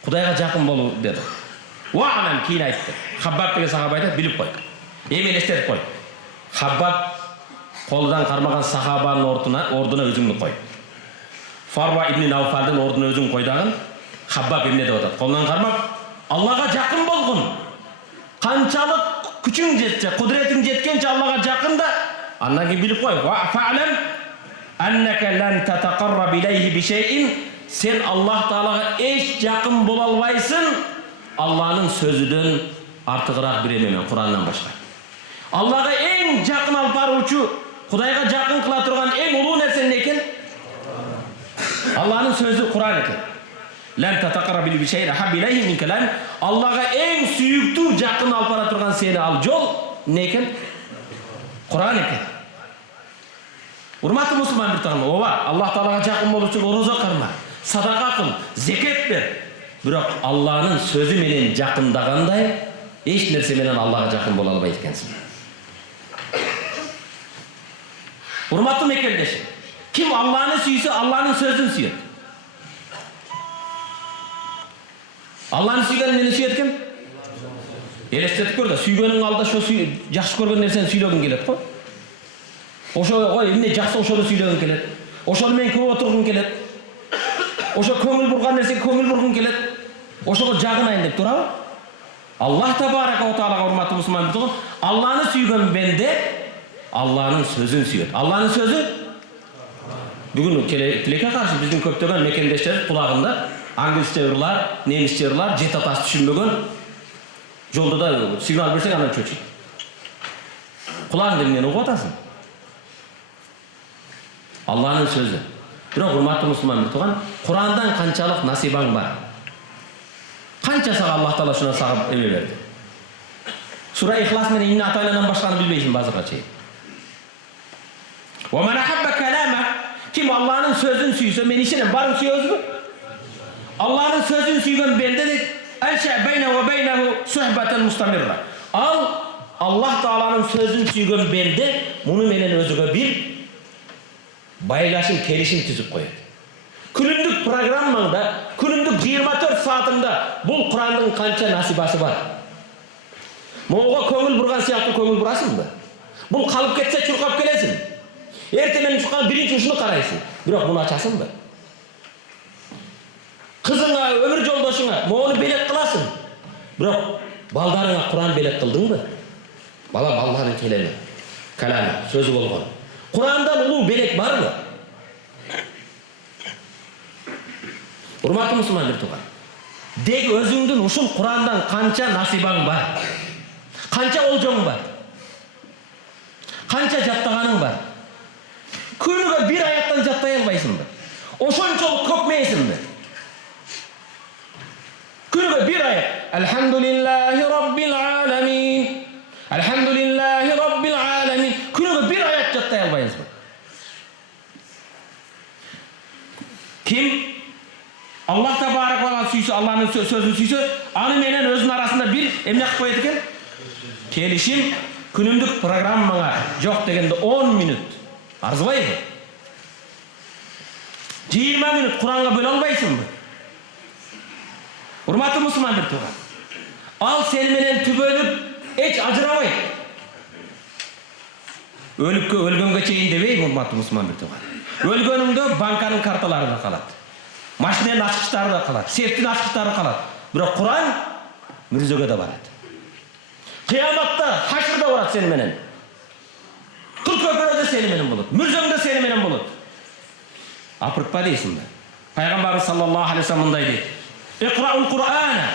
Kudayga yakın bolu dedi. Wa'lam kiyin aytdı. Habbab degen sahaba aytat, bilip koy. Emelesтерип koy. Habbab kolundan karmagan sahabanın orduna özüngni koy. Farva ibn Nawfal'ın orduna özüng koydağın Habbab emne dep atat. Kolundan karmak Allah'a yakın bolgun. Kançalık küçüğün jetse, kudretin jetkençe Allah'a yakın da andan keyin bilip koy. Wa fa'lam annaka lan tataqarrab ilayhi bi şey'in sen Allah Taala'ga hiç yakın bola albaysın Allah'ın sözüdөн artıqırak bir ememen Kur'an'dan başka. Allah'a en yakın alıp baruvchi, Kudayga yakın kıla turgan en ulu nerse ne eken? Allah'ın sözü Kur'an eken. Lan tataqarrab bi şey'in habbi ilayhi min kelam. Allah'a en süyüktü yakın alıp bara turgan seni al jol ne eken? Kur'an eken. Hurmatly musulman bir tağım, ova Allah Taala'ga yakın bolup üçün oroza karma, sadaka kıl, zekat ber. Biroq Allah'ın sözü menen yakındaganday hiç nerse menen Allah'a yakın bola albayt ekensin. Hurmatly mekendeşim, Kim Allah'ını suysa Allah'ın sözünü suyat. Allah'ın suyganı neni suyat kim? Elestetik gör da suyganın alda şu жақсы көрген нәрсені сөйлегің келеді ғой. Ошо ой эмне жақсы ошоны сөйлегің келеді. Ошоны мен көп отырғым келеді. Ошо көңіл бұрған нәрсеге көңіл бұрғым келеді. Ошоға жағынайын деп турабы? Аллах табарака ва таалага урматтуу мусулман бирдигин, Алланы сүйгөн бенде Алланын сөзүн сүйөт. Алланын сөзү бүгүн тилекке каршы биздин көптөгөн мекендештер кулагында англисче ырлар, немисче ырлар, жет атасы түшүнбөгөн жолда да сигнал берсең анан чөчүйт. Кулагыңды эмнени угуп атасың? Алланын сөзү. Бирок урматтуу мусулман бирдигин, Курандан канчалык насибаң бар? Канча сага Аллах Таала шуна сагып эме берди? Сура Ихлас менен Инна атайланан башканы билбейсиң базарга чейин. Ва ман ахабба калама, ким Алланын сөзүн сүйсө, мен ишенем, барын сүйөбүзбү? Алланын сөзүн сүйгөн бенде дейт, анша байна ва байнаху сухбатан мустамирра. Ал Аллах Тааланын сөзүн сүйгөн бенде муну менен өзүгө бир байлашым, келишим түзүп коет. Күнүмдүк программаңда, күнүмдүк 24 саатыңда бул Курандын канча насибасы бар? Моңго көңүл бурган сыяктуу көңүл бурасыңбы? Бул калып кетсе чуркап келесиң. Эртең чуркан биринчи ушуну карайсың. Бирок муну ачасыңбы? Кызыңа, өмүр жолдошуңа мону белек кыласың. Бирок балдарыңа Куран белек кылдыңбы? Балам Аллахтын келеми, калами, сөзү болгон. Курандан улуу белек барбы? Урматтуу мусулман биртуган. Деги өзүңдүн ушул Курандан канча насибаң бар? Канча олжоң бар? Канча жаттаганың бар? Күнүгө бир аяттан жаттай албайсыңбы? Ошончолук көпмейсиңби? Күнүгө бир аят. Алхамдулиллахи раббил аламин. Алхамдулиллахи раббил аламин. Күнүгө бир аят жаттай албайсызбы? Ким Аллах табарака ва таала сүйсө, Алланын сөзүн сүйсө, аны менен өзүнүн арасында бир эмне кылып коет экен? Келишим, күнүмдүк программаңа жок дегенде 10 минут арзыбайбы? 20 минут Куранга бөлө албайсыңбы? Урматтуу мусулман биртуган. Ал сени менен түбөлүп эч ажырабайт. Өлгөнгө чейин дебейм, урматтуу мусулман биртуган. Өлгөнүңдө банканын карталары да калат. Машинанын ачкычтары да калат, сефтин ачкычтары калат. Бирок Куран мүрзөгө да барат. Кыяматта хашырда барат сени менен. Кыл көпөрөдө сени менен болот, мүрзөңдө сени менен болот. Апыртпа дейсиңби? Пайгамбарыбыз саллаллаху алейхи ва саллям мындай дейт: "Иqra'ul Qur'ana."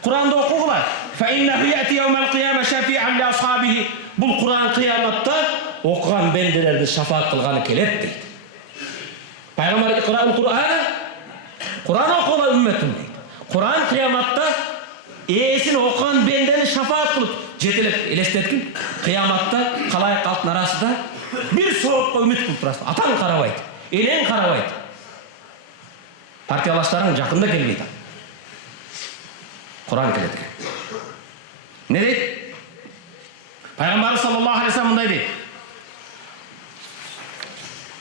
Куранды окугула. Fa innahu ya'ti yawmal qiyamah shafi'an li ashabihi. Бул Куран кыяматта окуган бенделерди шафаат кылганы келет дейт. Пайгамбар "Иqra'ul Qur'ana" Куран окугула үммөтүм дейт. Куран кыяматта эсин окуган бендени шафаат кылып жетелеп элестеткин. Кыяматта калайык калктын арасында бир соопко үмүт кылып турасың. Атаң карабайт, элең карабайт. Партиялаштарың жакында келбейт. Куран келет экен. Не дейт? Пайгамбар саллаллаху алейхи ва саллям мындай дейт: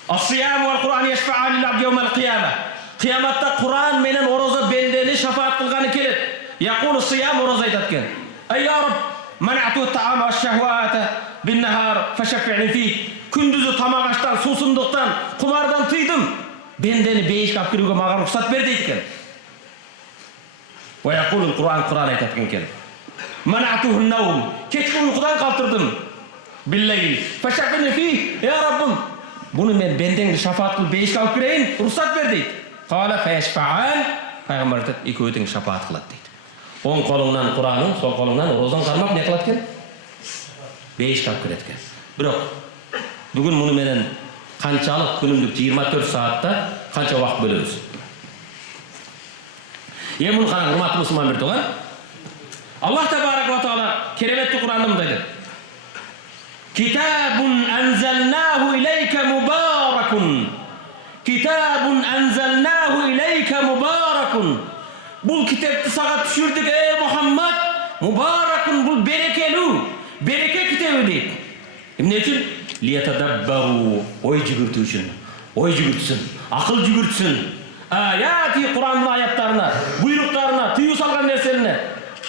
"Ас-сиям вал Кур'ан яшфа'ан лил-абди йawmal qiyamah." Кыяматта Куран менен орозо бендени шафаат кылганы келет. Якулу сиям орозо айтат экен: "Ай я Рабб, манату та'ама ва-шахвата бин-нахар фашаффи'ни фи." Күндүзү тамак аштан, суусундуктан, кумардан тыйдым. Бендени бейишке алып кирүүгө мага уруксат бер дейт экен. Ва якулу Кур'ан айтат экен: "Манату-н-наум." Кечки уйкудан калтырдым. Биллейл фашаффи'ни фи. Я Раббым, буну мен бендеңди шафаат кылып бейишке алып кирейин, уруксат бер дейт. Кала фаяшфаан. Пайгамбар айтат, экөө тең шафаат кылат дейт. Оң колуңнан Куранын, сол колуңнан розоң кармап не кылат экен? Бейишке алып кирет экен. Бирок бүгүн муну менен канчалык күнүмдүк 24 саатта канча убакыт бөлөбүз? Муну караңыз, урматтуу мусулман биртуган. Аллах табарака ва таала кереметтүү Куранда мындай дейт: "Китабун анзалнаху илейка мубаракун." Китабун анзалнаху илейка мубаракун. Бул китепти сага түшүрдүк, Мухаммад. Мубаракун, бул берекелүү, береке китеби дейт. Эмне үчүн? Лиятадаббару, ой жүгүртүү үчүн. ой жүгүртсүн, акыл жүгүртсүн. Аяти Кур'андын аяттарына, буйруктарына, тыюу салган нерселерине.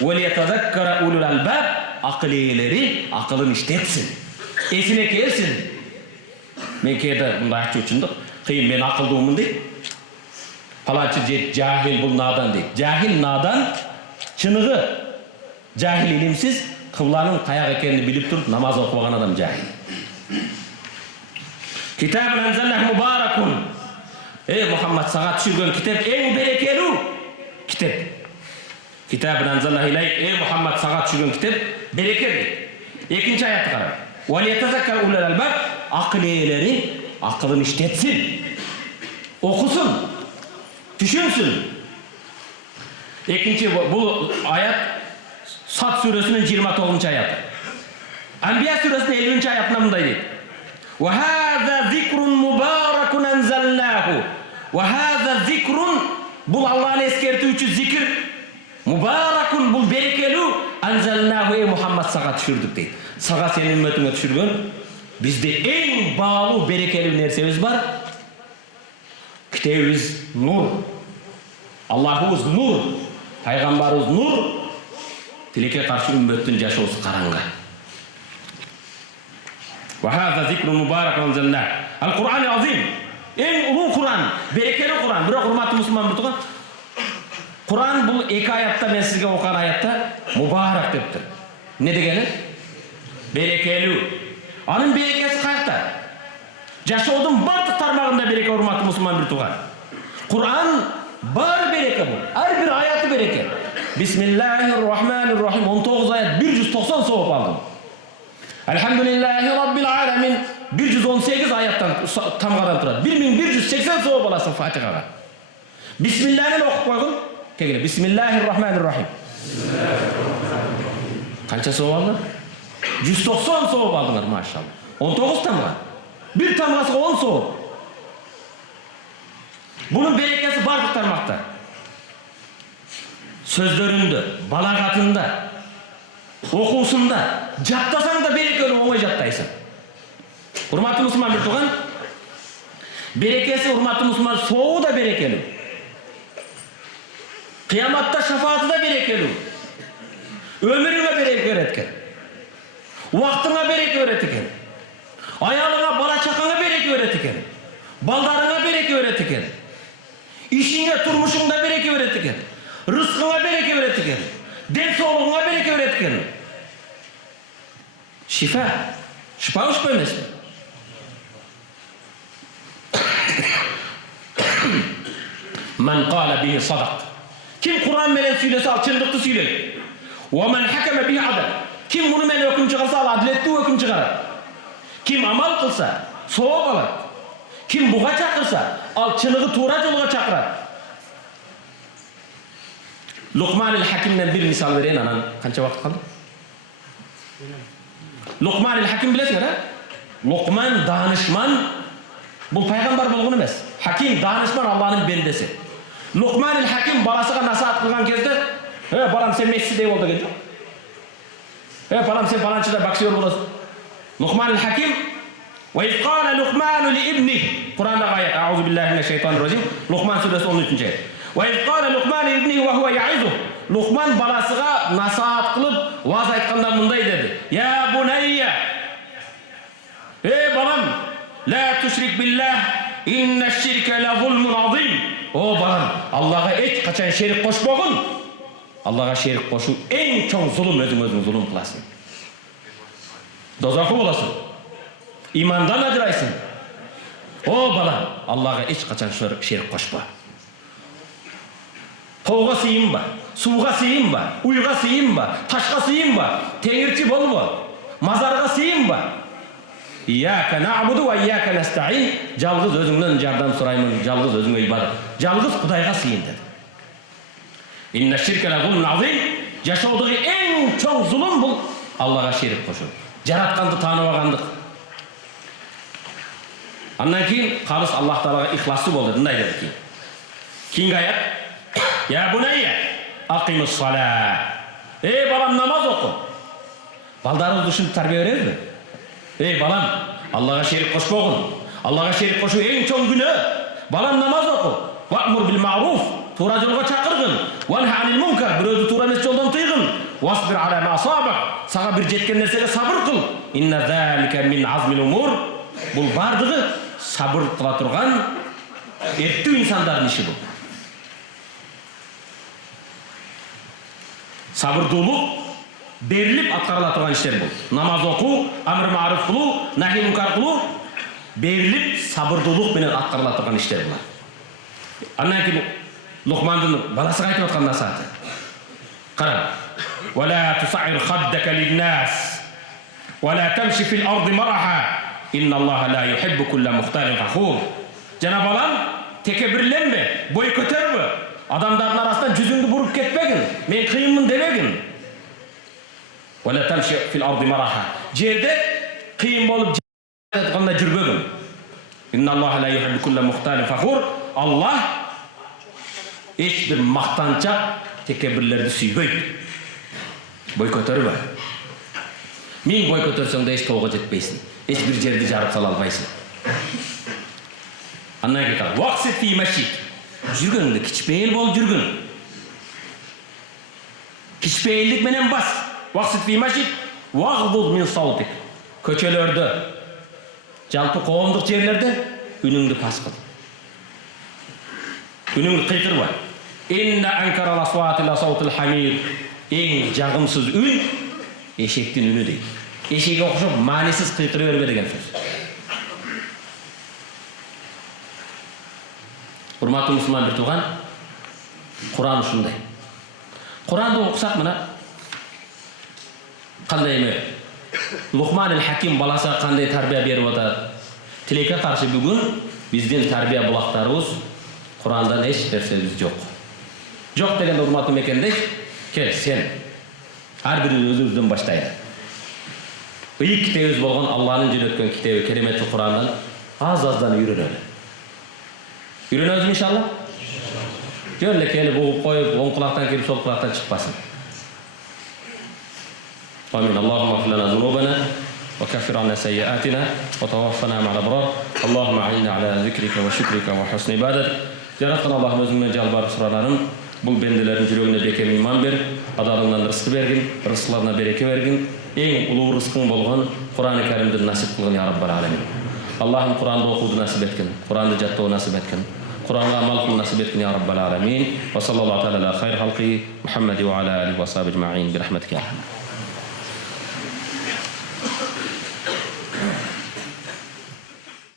Валиятазаккара улул албаб, акыл ээлери акылын иштетсин. Эсине келсин. Мен кээде мындай айтчу кыйын мен акылдуумун дейт. Паланчы же жахил бул надан дейт. Жахил надан, чыныгы жахил илимсиз, кыбланын каяк экенин билип туруп намаз окубаган адам жахил. Китабун анзалнаху мубаракун. Мухаммад сага түшүргөн китеп эң берекелүү китеп. Китабун анзалнаху илейк, Мухаммад сага түшүргөн китеп берекелүү. Экинчи аятты кара. Валиятазаккар улул албаб, акыл ээлери акылын иштетсин. Окусун, түшүнсүн. Экинчи бул аят Сад сүрөсүнүн 29 аяты. Анбия сүрөсүнүн 50 аятында мындай дейт. Ва хаза зикрун мубаракун анзалнаху. Ва хаза зикрун, бул Аллахны эскертүүчү зикир. Мубаракун, бул берекелүү. Анзалнаху, Мухаммад сага түшүрдүк дейт. Сага сенин үммөтүңө түшүргөн бизде эң баалуу берекелүү нерсебиз бар. Китебибиз нур. Аллахыбыз нур, пайгамбарыбыз нур. Тилекке каршы үммөттүн жашоосу караңгы. Ва хаза зикрун мубаракун анзалнаху. Ал-Кур'ан азим. Эң улуу Кур'ан, берекелүү Кур'ан. Бирок урматтуу мусулман биртуган, Кур'ан бул эки аятта, мен сизге окуган аятта мубарак дептир. Не дегени? Берекелүү. Анын берекеси каякта? Жашоодун бардык тармагында береке, урматтуу мусулман биртуган. Кур'ан бар береке бул. Ар бир аяты береке. Бисмиллахир-рахманир-рахим 19 аят 190 сооп алдым. Алхамдулиллахи раббил аламин 118 аяттан тамгадан турат. 1180 сооп аласың Фатихага. Бисмиллахны окуп койгун. Кегиле Бисмиллахир-рахманир-рахим. Канча сооп алдың? 190 сооп алдыңар, машалла. 19 тамга. Bir тамгасыга 10 сооп. Bunun berekesi bardык тармакта. Сөздөрүндө, балагатында, окуусунда, жаттасаң да берекелүү, оңой жаттайсың. Урматтуу мусулман биртуган, берекеси урматтуу мусулман сообу да берекелүү. Кыяматта шафааты да берекелүү. Өмүрүңө береке берет экен. Убактыңа береке берет экен. Аялыңа, бала чакаңа береке берет экен. Балдарыңа береке берет экен. Ишиңе, турмушуңда береке берет экен. Рызкыңа береке берет экен. Ден соолугуңа береке берет экен. Шифа. Шифа ушпа эмеспи? Ман кала бихи садак. Ким Кур'ан менен сүйлөсө ал чындыкты сүйлөйт. Ва ман хакама бихи адал. Ким муну менен өкүм чыгарса ал адилеттүү өкүм чыгарат. Ким амал кылса сооп алат. Ким буга чакырса ал чыныгы туура жолго чакырат. Лукман el-Hakim'den bir misal vereyim, anan kança vakit kaldı? Lukman el-Hakim bilesiniz ha? Lukman danışman, bu peygamber bulgun emas. Hakim danışman Allah'ın bendesi. Lukman el-Hakim balasıga nasihat kılgan kezde, balam sen Messi deyip oldu geldi. Balam sen falançıda bakışıyor bulasın. Lukman el-Hakim ve izqala Lukmanu li ibnih. Kur'an'da ayet. Euzubillahimineşşeytanirracim. Lukman suresi 13. ayet. Ve izqala Lukman li ibnih ve huve ya'izuh. Lukman balasıga nasihat kılıp vaaz aytqanda mınday dedi. Ya bunayya. Ey balam, la tuşrik billah. İnne şirke la zulmun azim. O balam, Allah'a hiç kaçan şerik koşmagın. Allah'a şerik koşu en çok zulüm, özün zulüm kılasın. Dozakı olasın. İmandan ajıraysın. O balam, Allah'a hiç kaçan şerik koşma. Toğga sıyınma, suğa sıyınma, uyga sıyınma, taşga sıyınma, teğirçi bolma, mazarga sıyınma. İyyâke na'budu ve iyyâke nesta'in. Жалгыз özünden jardam sorayman, жалгыз özüňe ibadet. Жалгыз Kudayga sıyın dedi. İnne şirke la zulmun azim. Yaşadığı en çok zulüm bu Allah'a şerik koşu. Jaratkandy tanıbagandyk. Andan keyin kalıs Allah Taalaga ihlaslı boldu. Bunday dedi ki. Keyingi ayet. Ya bunayya aqimus salat. Ey balam namaz oku. Baldarыңызды ушинтип tarbiya bereriz mi? Ey balam, Allah'a şerik koşmagın. Allah'a şerik koşu en çok günah. Balan namaz oku. Va'mur bil ma'ruf. Tuğra yolga çakırgın. Vanha anil munkar. Biröydü tuğra emes yoldan tыйgın. Wasbir ala ma asabak. Sağa bir jetken nersege sabır kıl. Inna zalika min azmil umur. Bul bardığı sabır kıla turgan ertүү insanların işi bu. Sabırдуулук berilip atkарыла турган иштер бул. Намаз окуу, амр маруф кылуу, нахи мункар кылуу berilip sabırдуулук менен аткарыла турган иштер булар. Андан кийин Лукмандын баласы айтып аткан насааты. Кара. Вала тусаир хаддака линнас. Вала тамши фил арди мараха. Инна Аллаха ла юхиббу кулла мухталин фахур. Жана балам, tekebirlenme, boy көтөрбө. Adamların arasından yüzünü vurup ketmegin. Men kıyımın demegin. Vela tamşi fil ardı maraha. Cerde kıyım bolup kanda jürбөгүн. İnna Allaha la yuhibbu kulla muhtalin fakhur. Allah hiçbir maqtançak tekebirlerdi süyböйт. Boy көтөрбө. Мен boy көтөрсөң да эч тоого жетпейсиң. Эч бир жерди жарып сала албайсың. Андан кийин ваксит фи машик. Жүргөнүңдө кичпейил бол жүргүн. Кичпейилдик менен бас. Ваксит фи машик. Вагдуд мин саутик. Көчөлөрдө, жалпы коомдук жерлерде үнүңдү пас кыл. Үнүңдү кыйкырба. Инна анкара ласвати ла саутил хамир. Эң жагымсыз үн эшектин үнү дейт. Эшекке окшоп маанисиз кыйкырып бербе деген сөз. Урматтуу мусулман бир тууган, Куран ушундай. Куранды окусак мына кандай эме Лукман el-Hakim баласына кандай тарбия берип атат. Тилекке каршы бүгүн биздин тарбия булактарыбыз Курандан эч нерсебиз жок. Жок дегенде урматтуу мекендеш, кел сен ар бирибиз өзүбүздөн баштайлы. Ыйык китебиз болгон Алланын жөнөткөн китеби кереметтүү Курандан аз-аздан үйрөнөлү. Үйрөнөбүз иншалла. Жөн эле келип угуп коюп, оң кулактан кирип сол кулактан чыкпасын. آمين. اللهم اغفر لنا ذنوبنا وكفر عنا سيئاتنا وتوفنا مع الأبرار. اللهم أعنا على ذكرك وشكرك وحسن عبادتك. Жараткан Аллахым өзүңмен жалбарып суранарым. Бул бенделердин жүрөгүнө бекем иман бер, адалыңдан рызык бергин, рызыкларына береке бергин. Эң улуу рызкың болгон Куран-ы Каримди насип кылгын я Раббал аламин. Аллахым Куранды окууду насип эткин, Куранды жаттоо насип эткин. Kur'an'a amal kılın nasip etkin ya Rabbal alemin. Ve sallallahu aleyhi ve sellem ala hayr halqi Muhammed ve ala alihi ve sahbihi ecma'in bi rahmetike.